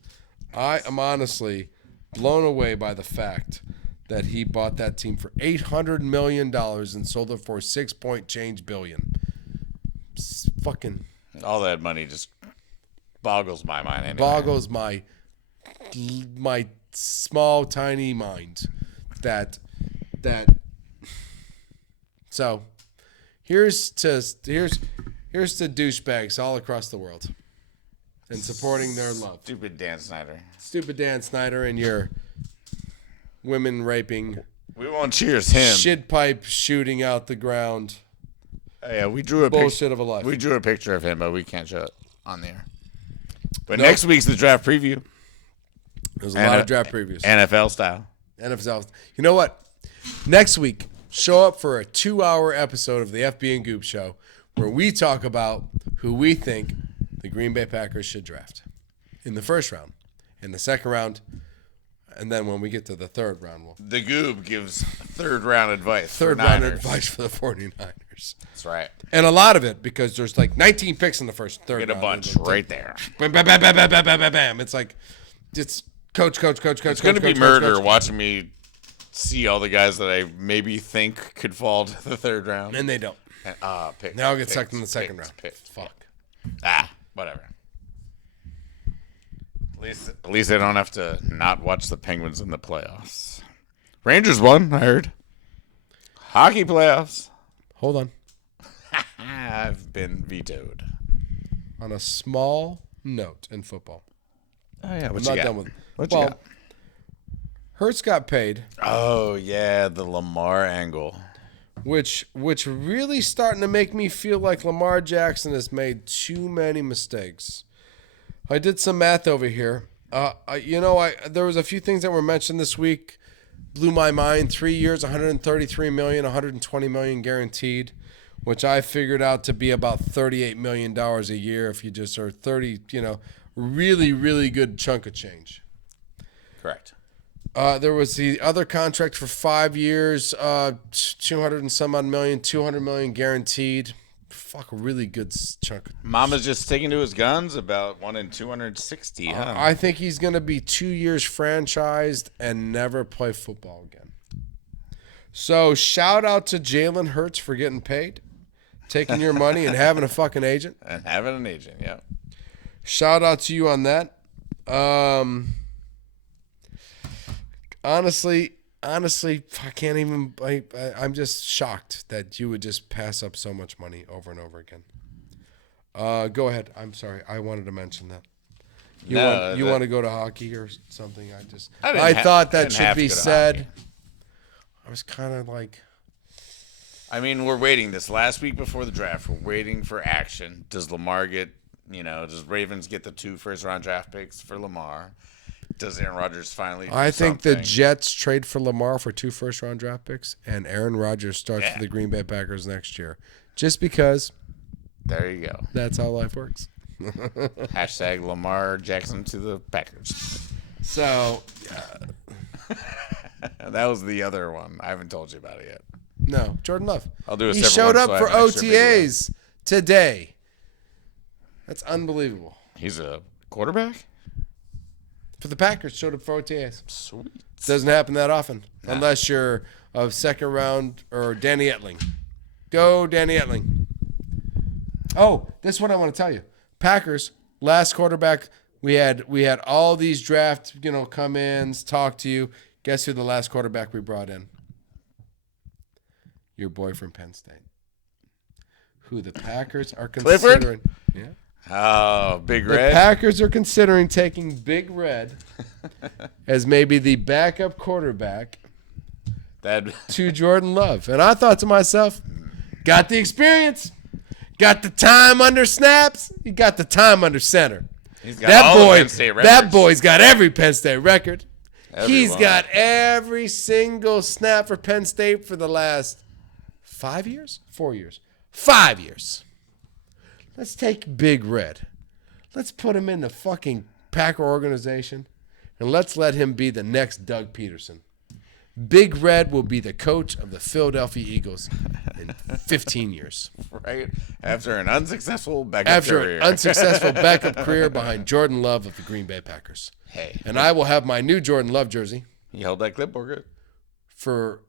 I am honestly blown away by the fact that he bought that team for $800 million and sold it for 6 point change billion. Fucking All that money just boggles my mind anyway. boggles my small tiny mind that so here's to douchebags all across the world and supporting their love. Stupid Dan Snyder. Stupid Dan Snyder and your women raping, We won't cheers him. shit pipe shooting out the ground. Yeah, we drew a Bullshit of a life. We drew a picture of him, but we can't show it on there. But Nope. next week's the draft preview. There's a lot of draft previews. NFL style. NFL. You know what? Next week, show up for a 2-hour episode of the FB and Goop Show where we talk about who we think the Green Bay Packers should draft in the first round, in the second round, and then when we get to the third round, we'll The Goob gives third round advice. third for round Niners. advice for the 49ers. That's right. And a lot of it because there's like 19 picks in the third Get a round. bunch right there. Bam, bam, bam, bam, bam, bam, bam, bam, bam. It's like, it's coach. It's going to be murder watching me see all the guys that I maybe think could fall to the third round. And they don't. And, picks, Now I'll get picks, sucked in the second picks, round. picks, Fuck. Whatever. At least I don't have to not watch the Penguins in the playoffs. Rangers won, I heard. Hockey playoffs. Hold on. I've been vetoed. On a small note in football. Oh yeah, I'm not done with it. What you got? Hurts got paid. Oh yeah, the Lamar angle. which really starting to make me feel like Lamar Jackson has made too many mistakes. I did some math over here. There was a few things that were mentioned this week. Blew my mind. 3 years, $133 million, $120 million guaranteed, which I figured out to be about $38 million a year if you just are 30, really, really good chunk of change. Correct. There was the other contract for 5 years, 200 and some odd million, $200 million guaranteed. Fuck, a really good chunk. Mama's just sticking to his guns about 1 in 260, huh? I think he's going to be 2 years franchised and never play football again. So shout out to Jalen Hurts for getting paid, taking your money and having a fucking agent. And having an agent, yeah. Shout out to you on that. Honestly, I can't even. I'm just shocked that you would just pass up so much money over and over again. Go ahead. I'm sorry. I wanted to mention that. You want to go to hockey or something? I thought that should be said. I was kind of like. I mean, we're waiting this last week before the draft. We're waiting for action. Does Lamar get? Does Ravens get the 2 first-round draft picks for Lamar? Does Aaron Rodgers finally do I think something? the Jets trade for Lamar for 2 first-round draft picks, and Aaron Rodgers starts for the Green Bay Packers next year. Just because. There you go. That's how life works. Hashtag Lamar Jackson to the Packers. So. That was the other one. I haven't told you about it yet. No, Jordan Love. I'll do a He separate showed one, up so I for have an extra OTAs today. That's unbelievable. He's a quarterback? For the Packers, showed up for OTAs. Sweet. Doesn't happen that often, unless you're a second round or Danny Etling. Go, Danny Etling. Oh, this is what I want to tell you. Packers, last quarterback, we had all these draft, come-ins, talk to you. Guess who the last quarterback we brought in? Your boy from Penn State. Who the Packers are considering. Clifford? Yeah. Oh, Big The Red. Packers are considering taking Big Red as maybe the backup quarterback to Jordan Love. And I thought to myself, got the experience, got the time under snaps, he got the time under center. He's got all the Penn State records. That boy's got every Penn State record. He's Everyone. got every single snap for Penn State for the last 5 years? 4 years. 5 years. Let's take Big Red. Let's put him in the fucking Packer organization, and let's let him be the next Doug Peterson. Big Red will be the coach of the Philadelphia Eagles in 15 years. Right? After an unsuccessful backup career. An unsuccessful backup career behind Jordan Love of the Green Bay Packers. Hey. And I will have my new Jordan Love jersey He held that clipboard good. for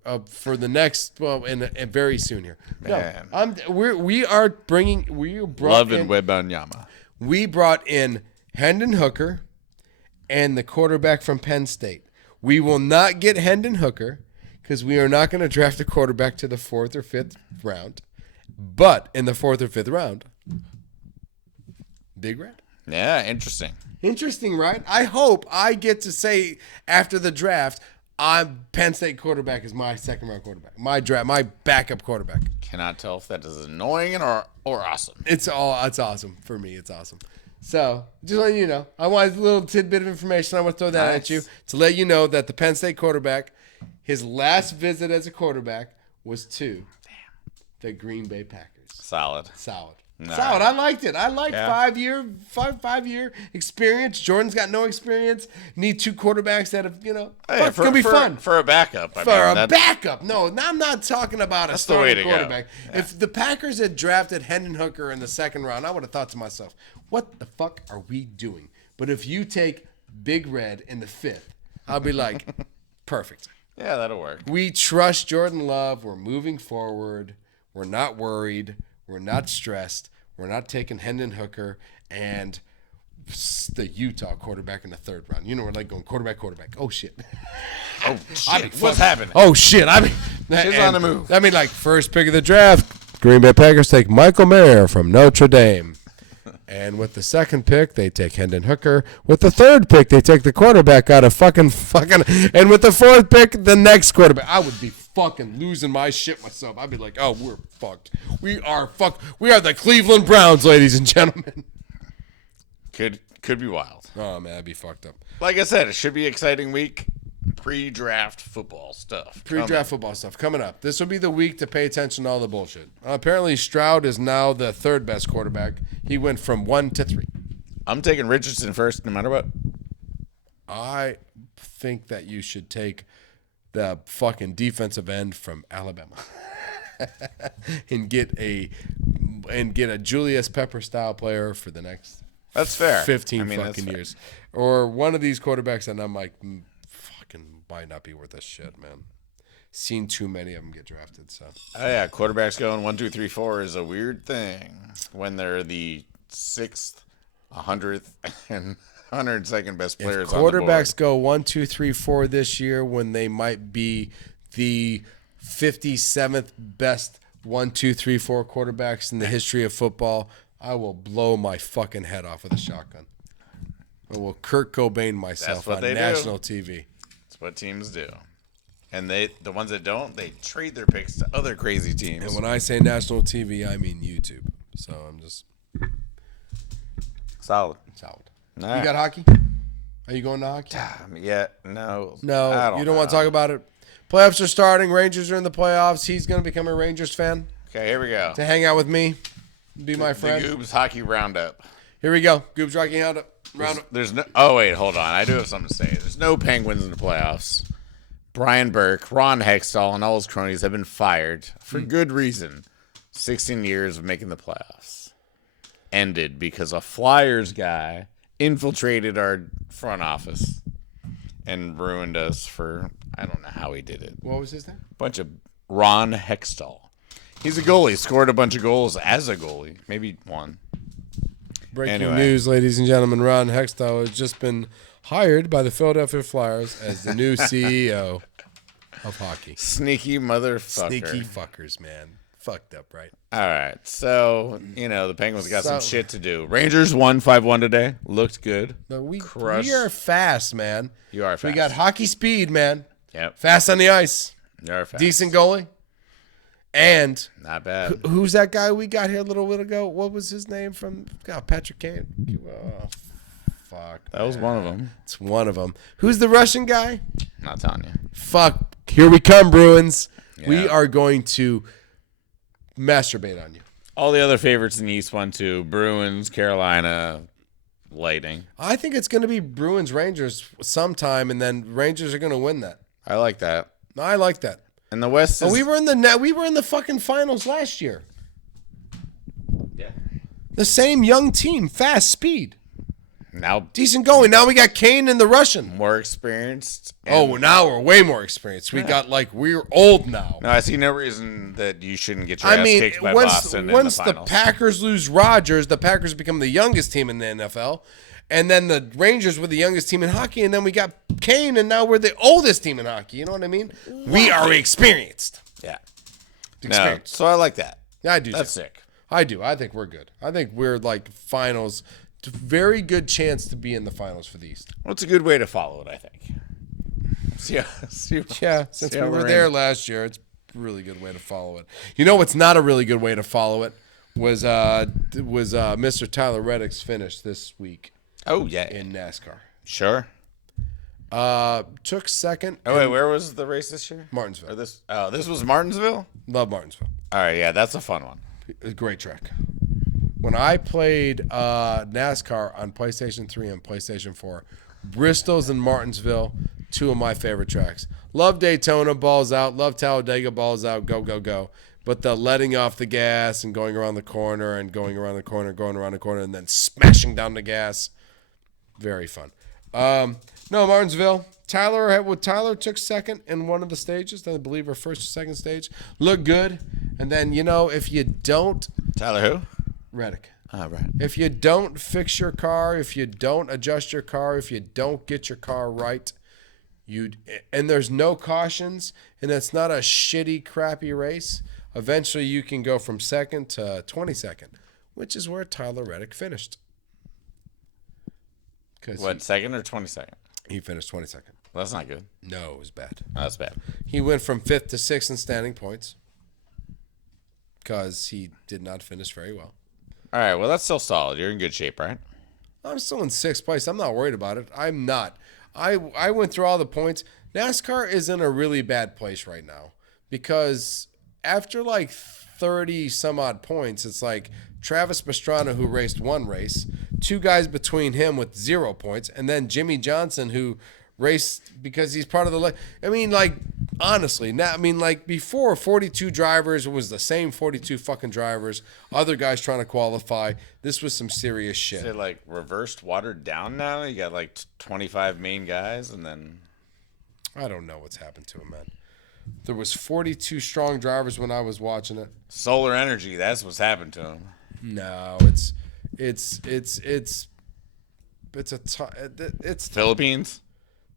the next and very soon here. Man. No, we brought Love in, and Wembanyama. we brought in Hendon Hooker and the quarterback from Penn State. We will not get Hendon Hooker because we are not going to draft a quarterback to the 4th or 5th round. But in the 4th or 5th round, Big Red. Yeah, interesting. Interesting, right? I hope I get to say after the draft, Penn State quarterback is my second round quarterback. My backup quarterback. Cannot tell if that is annoying or awesome. It's awesome for me. It's awesome. So just letting you know, I want a little tidbit of information. I want to throw that at you to let you know that the Penn State quarterback, his last visit as a quarterback was to the Green Bay Packers. Solid. Solid. All Solid. right. I liked it. I liked Yeah. 5 year experience. Jordan's got no experience. Need 2 quarterbacks that have, Hey, it's gonna be fun. For a backup. For a backup. No, I'm not talking about a the way starting to go. quarterback. Yeah. If the Packers had drafted Hendon Hooker in the 2nd round, I would have thought to myself, what the fuck are we doing? But if you take Big Red in the 5th, I'll be like, perfect. Yeah, that'll work. We trust Jordan Love. We're moving forward. We're not worried. We're not stressed. We're not taking Hendon Hooker and the Utah quarterback in the 3rd round. We're like going quarterback. Oh, shit. Oh, shit. What's happening? Oh, shit. Shit's on the move. First pick of the draft, Green Bay Packers take Michael Mayer from Notre Dame. And with the 2nd pick, they take Hendon Hooker. With the 3rd pick, they take the quarterback out of fucking. And with the 4th pick, the next quarterback. I would be fucking losing my shit myself. I'd be like, oh, we're fucked. We are fucked. We are the Cleveland Browns, ladies and gentlemen. Could be wild. Oh, man, I'd be fucked up. Like I said, it should be an exciting week. Pre-draft football stuff. Pre-draft football stuff coming up. This will be the week to pay attention to all the bullshit. Apparently, Stroud is now the third best quarterback. He went from 1 to 3. I'm taking Richardson first, no matter what. I think that you should take the fucking defensive end from Alabama and get a Julius Pepper style player for the next That's fair. 15 fucking years, or one of these quarterbacks, and I'm like, fucking might not be worth a shit, man. Seen too many of them get drafted. So oh yeah, quarterbacks going 1, 2, 3, 4 is a weird thing when they're the 6th, 100th, and 102nd best players. If quarterbacks go 1, 2, 3, 4 this year, when they might be the 57th best 1, 2, 3, 4 quarterbacks in the history of football, I will blow my fucking head off with a shotgun. I will Kurt Cobain myself on national TV. That's what teams do. And the ones that don't, they trade their picks to other crazy teams. And when I say national TV, I mean YouTube. So I'm just solid. You got hockey? Are you going to hockey? Yeah, no. No, you don't want to talk about it. Playoffs are starting. Rangers are in the playoffs. He's going to become a Rangers fan. Okay, here we go. To hang out with me, be my friend. The Goob's Hockey Roundup. Here we go. Goob's Hockey Roundup. There's no. Oh wait, hold on. I do have something to say. There's no Penguins in the playoffs. Brian Burke, Ron Hextall, and all his cronies have been fired for good reason. 16 years of making the playoffs ended because a Flyers guy infiltrated our front office and ruined us for, I don't know how he did it. What was his name? Bunch of Ron Hextall. He's a goalie. Scored a bunch of goals as a goalie. Maybe one. Breaking news, ladies and gentlemen. Ron Hextall has just been hired by the Philadelphia Flyers as the new CEO of hockey. Sneaky motherfucker. Sneaky fuckers, man. Fucked up, right? All right. So, the Penguins got some shit to do. Rangers won 5-1 today. Looked good. We are fast, man. You are fast. We got hockey speed, man. Yep. Fast on the ice. You are fast. Decent goalie. And not bad. Who's that guy we got here a little bit ago? What was his name from Patrick Kane? Oh, fuck. That was one of them. It's one of them. Who's the Russian guy? Not telling you. Fuck. Here we come, Bruins. Yeah. We are going to masturbate on you. All the other favorites in the East won too. Bruins, Carolina, Lightning. I think it's going to be Bruins Rangers sometime, and then Rangers are going to win that. I like that. I like that. And the West is... we were in the fucking finals last year. Yeah. The same young team, fast speed. Now decent going. Now we got Kane and the Russian. More experienced. Oh, now we're way more experienced. We got we're old now. No, I see no reason that you shouldn't get your ass kicked by Boston once in the the Packers lose Rodgers, the Packers become the youngest team in the NFL. And then the Rangers were the youngest team in hockey, and then we got Kane, and now we're the oldest team in hockey. You know what I mean? Wow. We are experienced. Yeah. No, so I like that. Yeah, I do. That's sick. I do. I think we're good. I think we're finals. Very good chance to be in the finals for the East. Well, it's a good way to follow it, I think. Since we were there last year, it's a really good way to follow it. You know what's not a really good way to follow it was Mr. Tyler Reddick's finish this week. Oh, yeah. In NASCAR. Sure. Took second. Oh, wait, where was the race this year? Martinsville. This was Martinsville? Love Martinsville. All right, yeah, that's a fun one. A great track. When I played NASCAR on PlayStation 3 and PlayStation 4, Bristol's and Martinsville, two of my favorite tracks. Love Daytona, balls out. Love Talladega, balls out. Go, go, go. But the letting off the gas and going around the corner and going around the corner, going around the corner, and then smashing down the gas, very fun. No, Martinsville. Tyler took second in one of the stages. I believe her first or second stage. Looked good. And then, if you don't... Tyler who? Reddick. Oh, right. If you don't fix your car, if you don't adjust your car, if you don't get your car right, and there's no cautions, and it's not a shitty, crappy race, eventually you can go from second to 22nd, which is where Tyler Reddick finished. What, second or 22nd? He finished 22nd. Well, that's not good. No, it was bad. Oh, that's bad. He went from 5th to 6th in standing points because he did not finish very well. All right, well, that's still solid. You're in good shape, right? I'm still in 6th place. I'm not worried about it. I'm not. I went through all the points. NASCAR is in a really bad place right now because after like 30 some odd points, it's like Travis Pastrana, who raced one race, 2 guys between him with 0 points, and then Jimmy Johnson, who raced because he's part of the. I mean, like, honestly, now, I mean, like, before 42 drivers, it was the same 42 fucking drivers, other guys trying to qualify. This was some serious shit. Is it like reversed, watered down now? You got like 25 main guys, and then I don't know what's happened to him, man. There was 42 strong drivers when I was watching it. solar energy. That's what's happened to him. No, it's Philippines.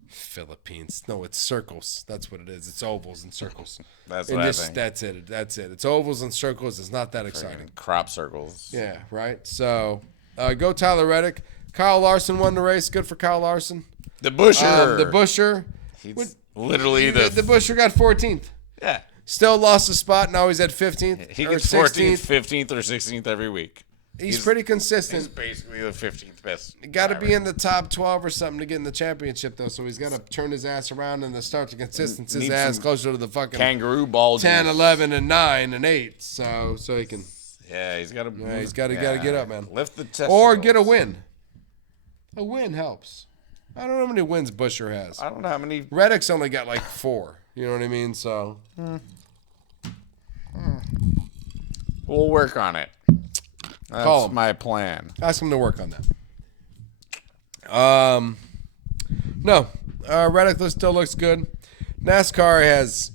Philippines. No, it's circles. That's what it is. It's ovals and circles. That's And what I this, think. that's it. That's it. It's ovals and circles. It's not that exciting. Crop circles. Yeah, right. So, go Tyler Reddick. Kyle Larson won the race. Good for Kyle Larson. The Busher. The Busher. He's literally The Busher got 14th. yeah. Still lost a spot. Now he's at 15th. He or gets 16th. 14th, 15th, or 16th every week. He's pretty He's consistent. basically the 15th best. Got to driver. be in the top 12 or something to get in the championship, though. So he's got to turn his ass around and start to consistency his Need ass some closer to the fucking kangaroo ball. 10, juice. 11, and 9, and 8. So he can. Yeah, he's got to. Yeah, he's gotta get up, man. Lift the testicles. Or get a win. A win helps. I don't know how many wins Busher has. I don't know how many. Reddick's only got like 4. You know what I mean? So We'll work on it. Call That's him. my plan. ask him to work on that. No, Reddick still looks good. NASCAR has.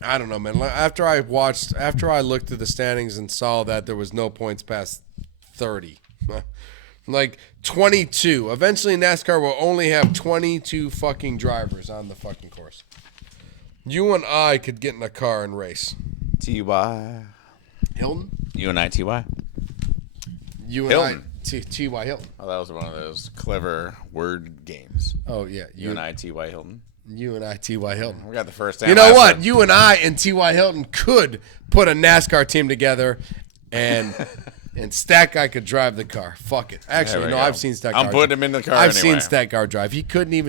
I don't know, man. After I looked at the standings and saw that there was no points past 30, like 22. Eventually, NASCAR will only have 22 fucking drivers on the fucking course. You and I could get in a car and race. T.Y. Hilton? You and I, T.Y. You and Hilton. T.Y. Hilton. Oh, that was one of those clever word games. Oh, yeah. You and I, T.Y. Hilton. You and I, T.Y. Hilton. We got the first. You know what? You and I and T.Y. Hilton could put a NASCAR team together and Stat Guy could drive the car. Fuck it. Actually, no, I've seen Stat Guy. I'm putting him in the car I've anyway. seen Stat Guy drive.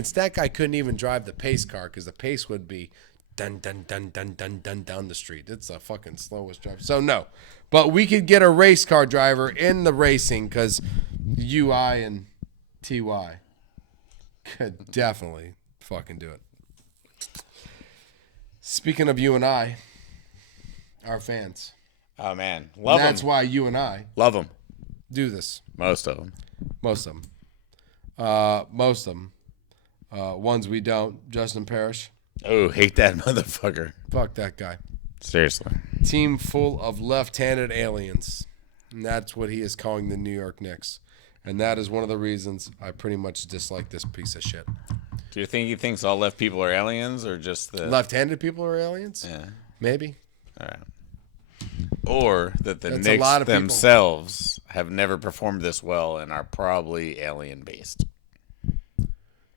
Stat Guy couldn't even drive the pace car because the pace would be dun dun dun dun dun dun down the street. It's the fucking slowest drive. So no, but we could get a race car driver in the racing because you, I, and Ty could definitely fucking do it. Speaking of you and I, our fans. Oh man, love them. That's why you and I Love them. do this. Most of them. Most of them. Ones we don't. Justin Parrish. Oh, hate that motherfucker. Fuck that guy. Seriously. Team full of left-handed aliens. And that's what he is calling the New York Knicks. And that is one of the reasons I pretty much dislike this piece of shit. Do you think he thinks all left people are aliens, or just the Left-handed people are aliens? Yeah. Maybe. All right. Or that the That's a lot Knicks of people. themselves have never performed this well and are probably alien-based.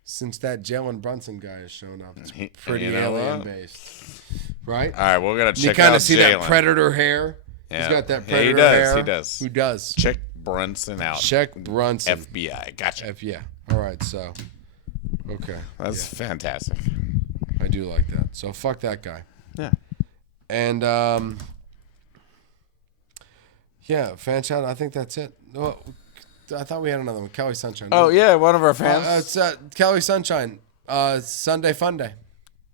Since that Jalen Brunson guy has shown up, it's He- pretty you know what? alien-based. Right? All right, we're gonna You check kind out of see Jalen. that predator hair. Yeah. He's got that Yeah, he predator does, hair. he does. Who does? Check Brunson out. Check Brunson. FBI. Gotcha. Yeah. All right. So, okay. That's fantastic. I do like that. So fuck that guy. Yeah. And yeah, fan shout. I think that's it. Oh, I thought we had another one. Kelly Sunshine. Oh yeah, one of our fans. It's Kelly Sunshine. Sunday Fun Day.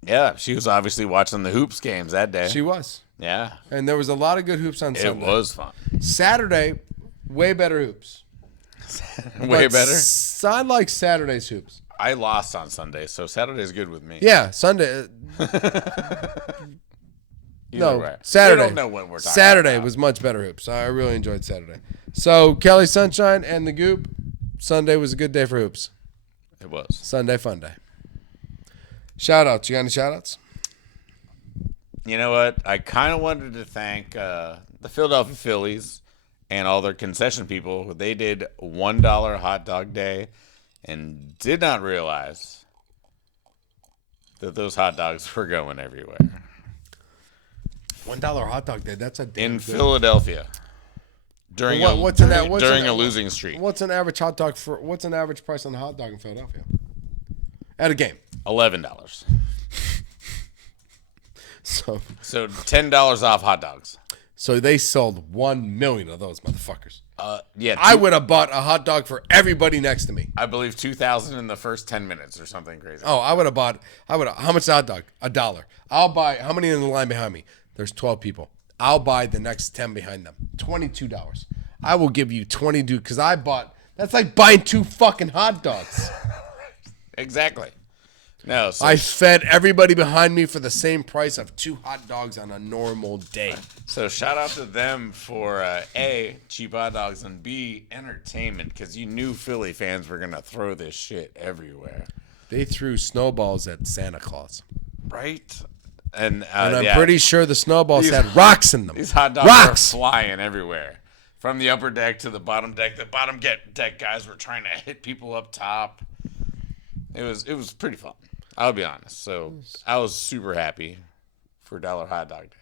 Yeah, she was obviously watching the hoops games that day. She was, Yeah, and there was a lot of good hoops on it Sunday. was fun. Saturday, way better hoops. Way But better. I like Saturday's hoops. I lost on Sunday, so Saturday's good with me. Yeah, Sunday. Either No, way. Saturday. We don't know what we're talking Saturday about. was much better hoops. I really enjoyed Saturday. So Kelly Sunshine and the Goop. Sunday was a good day for hoops. It was. Sunday Fun Day. Shout outs. You got any shout outs? You know what? I kind of wanted to thank the Philadelphia Phillies and all their concession people. They did $1 hot dog day and did not realize that those hot dogs were going everywhere. $1 hot dog day. That's a damn In good. Philadelphia. During What's a losing streak. What's an average hot dog for? What's an average price on a hot dog in Philadelphia? At a game. $11. So $10 off hot dogs. So they sold 1 million of those motherfuckers. Yeah, I would have bought a hot dog for everybody next to me. I believe 2,000 in the first 10 minutes or something crazy. Oh, how much is a hot dog? $1. I'll buy, how many in the line behind me? There's 12 people. I'll buy the next 10 behind them. $22. I will give you 22 because that's like buying 2 fucking hot dogs. Exactly. No, so I fed everybody behind me for the same price of 2 hot dogs on a normal day. So shout out to them for A, cheap hot dogs, and B, entertainment, because you knew Philly fans were going to throw this shit everywhere. They threw snowballs at Santa Claus. Right? And I'm pretty sure the snowballs had rocks in them. These hot dogs were flying everywhere. From the upper deck to the bottom deck. The bottom deck guys were trying to hit people up top. It was pretty fun. I'll be honest. So I was super happy for $1 hot dog day.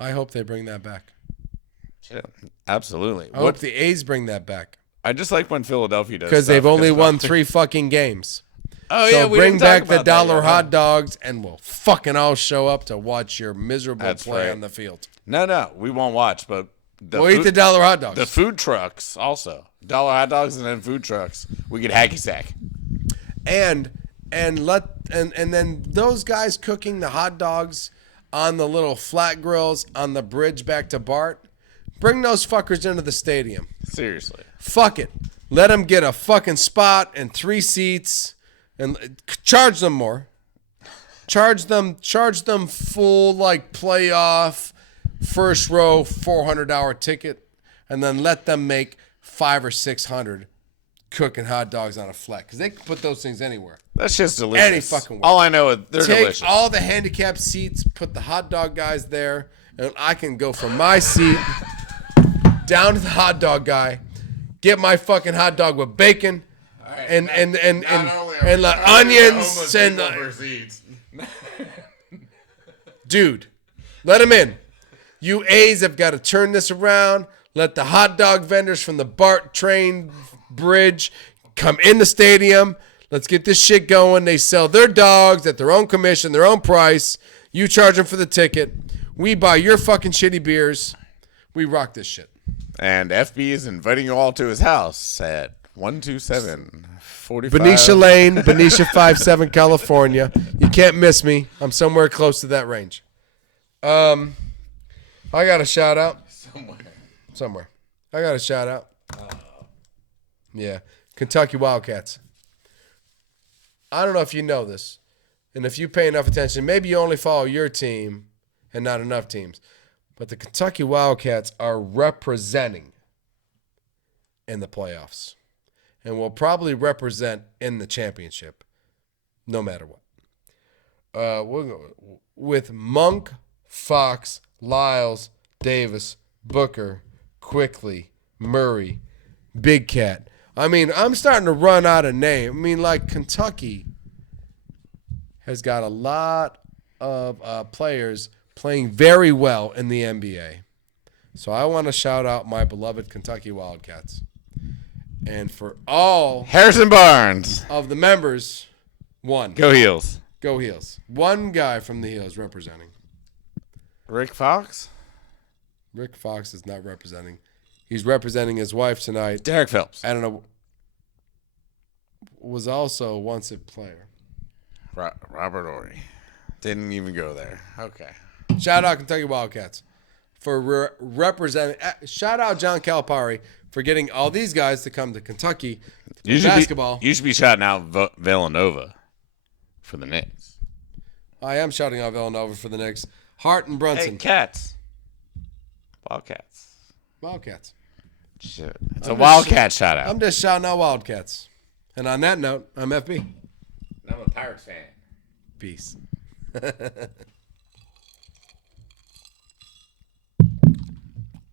I hope they bring that back. Yeah, absolutely. I hope the A's bring that back. I just like when Philadelphia does because they've only won 3 fucking games. Oh so yeah, we bring back the $1 hot dogs, and we'll fucking all show up to watch your miserable play on the field. No, we won't watch, but we'll eat the $1 hot dogs. The food trucks also $1 hot dogs, and then food trucks. We get hacky sack. And then those guys cooking the hot dogs on the little flat grills on the bridge back to Bart, bring those fuckers into the stadium. Seriously. Fuck it. Let them get a fucking spot and 3 seats and charge them more. Charge them full like playoff first row $400 ticket, and then let them make $500 or $600 cooking hot dogs on a flat, because they can put those things anywhere. That's just delicious. Any fucking way. All I know is they're delicious. Take all the handicapped seats, put the hot dog guys there, and I can go from my seat down to the hot dog guy, get my fucking hot dog with bacon and the onions and dude, let them in. You A's have got to turn this around. Let the hot dog vendors from the BART train bridge come in the stadium. Let's get this shit going. They sell their dogs at their own commission, their own price. You charge them for the ticket. We buy your fucking shitty beers. We rock this shit. And FB is inviting you all to his house at 12745 Benicia Lane, Benicia 57, California. You can't miss me. I'm somewhere close to that range. I got a shout out. Somewhere. I got a shout out. Yeah. Kentucky Wildcats. I don't know if you know this. And if you pay enough attention, maybe you only follow your team and not enough teams. But the Kentucky Wildcats are representing in the playoffs and will probably represent in the championship no matter what. We'll go with Monk, Fox, Lyles, Davis, Booker, Quickly, Murray, Big Cat. I mean, I'm starting to run out of names. I mean, like Kentucky has got a lot of players playing very well in the NBA. So I want to shout out my beloved Kentucky Wildcats. And for all Harrison Barnes of the members, one. Go Heels. Go Heels. One guy from the Heels representing. Rick Fox? Rick Fox is not representing. He's representing his wife tonight. Derek Phelps. I don't know. Was also once a player. Robert Ory. Didn't even go there. Okay. Shout out Kentucky Wildcats for representing. Shout out John Calipari for getting all these guys to come to Kentucky to basketball. You should be shouting out Villanova for the Knicks. I am shouting out Villanova for the Knicks. Hart and Brunson. Hey, Cats. Wildcats. Wildcats. Shit. It's a Wildcat shout out. I'm just shouting out Wildcats. And on that note, I'm FB. And I'm a Pirates fan. Peace.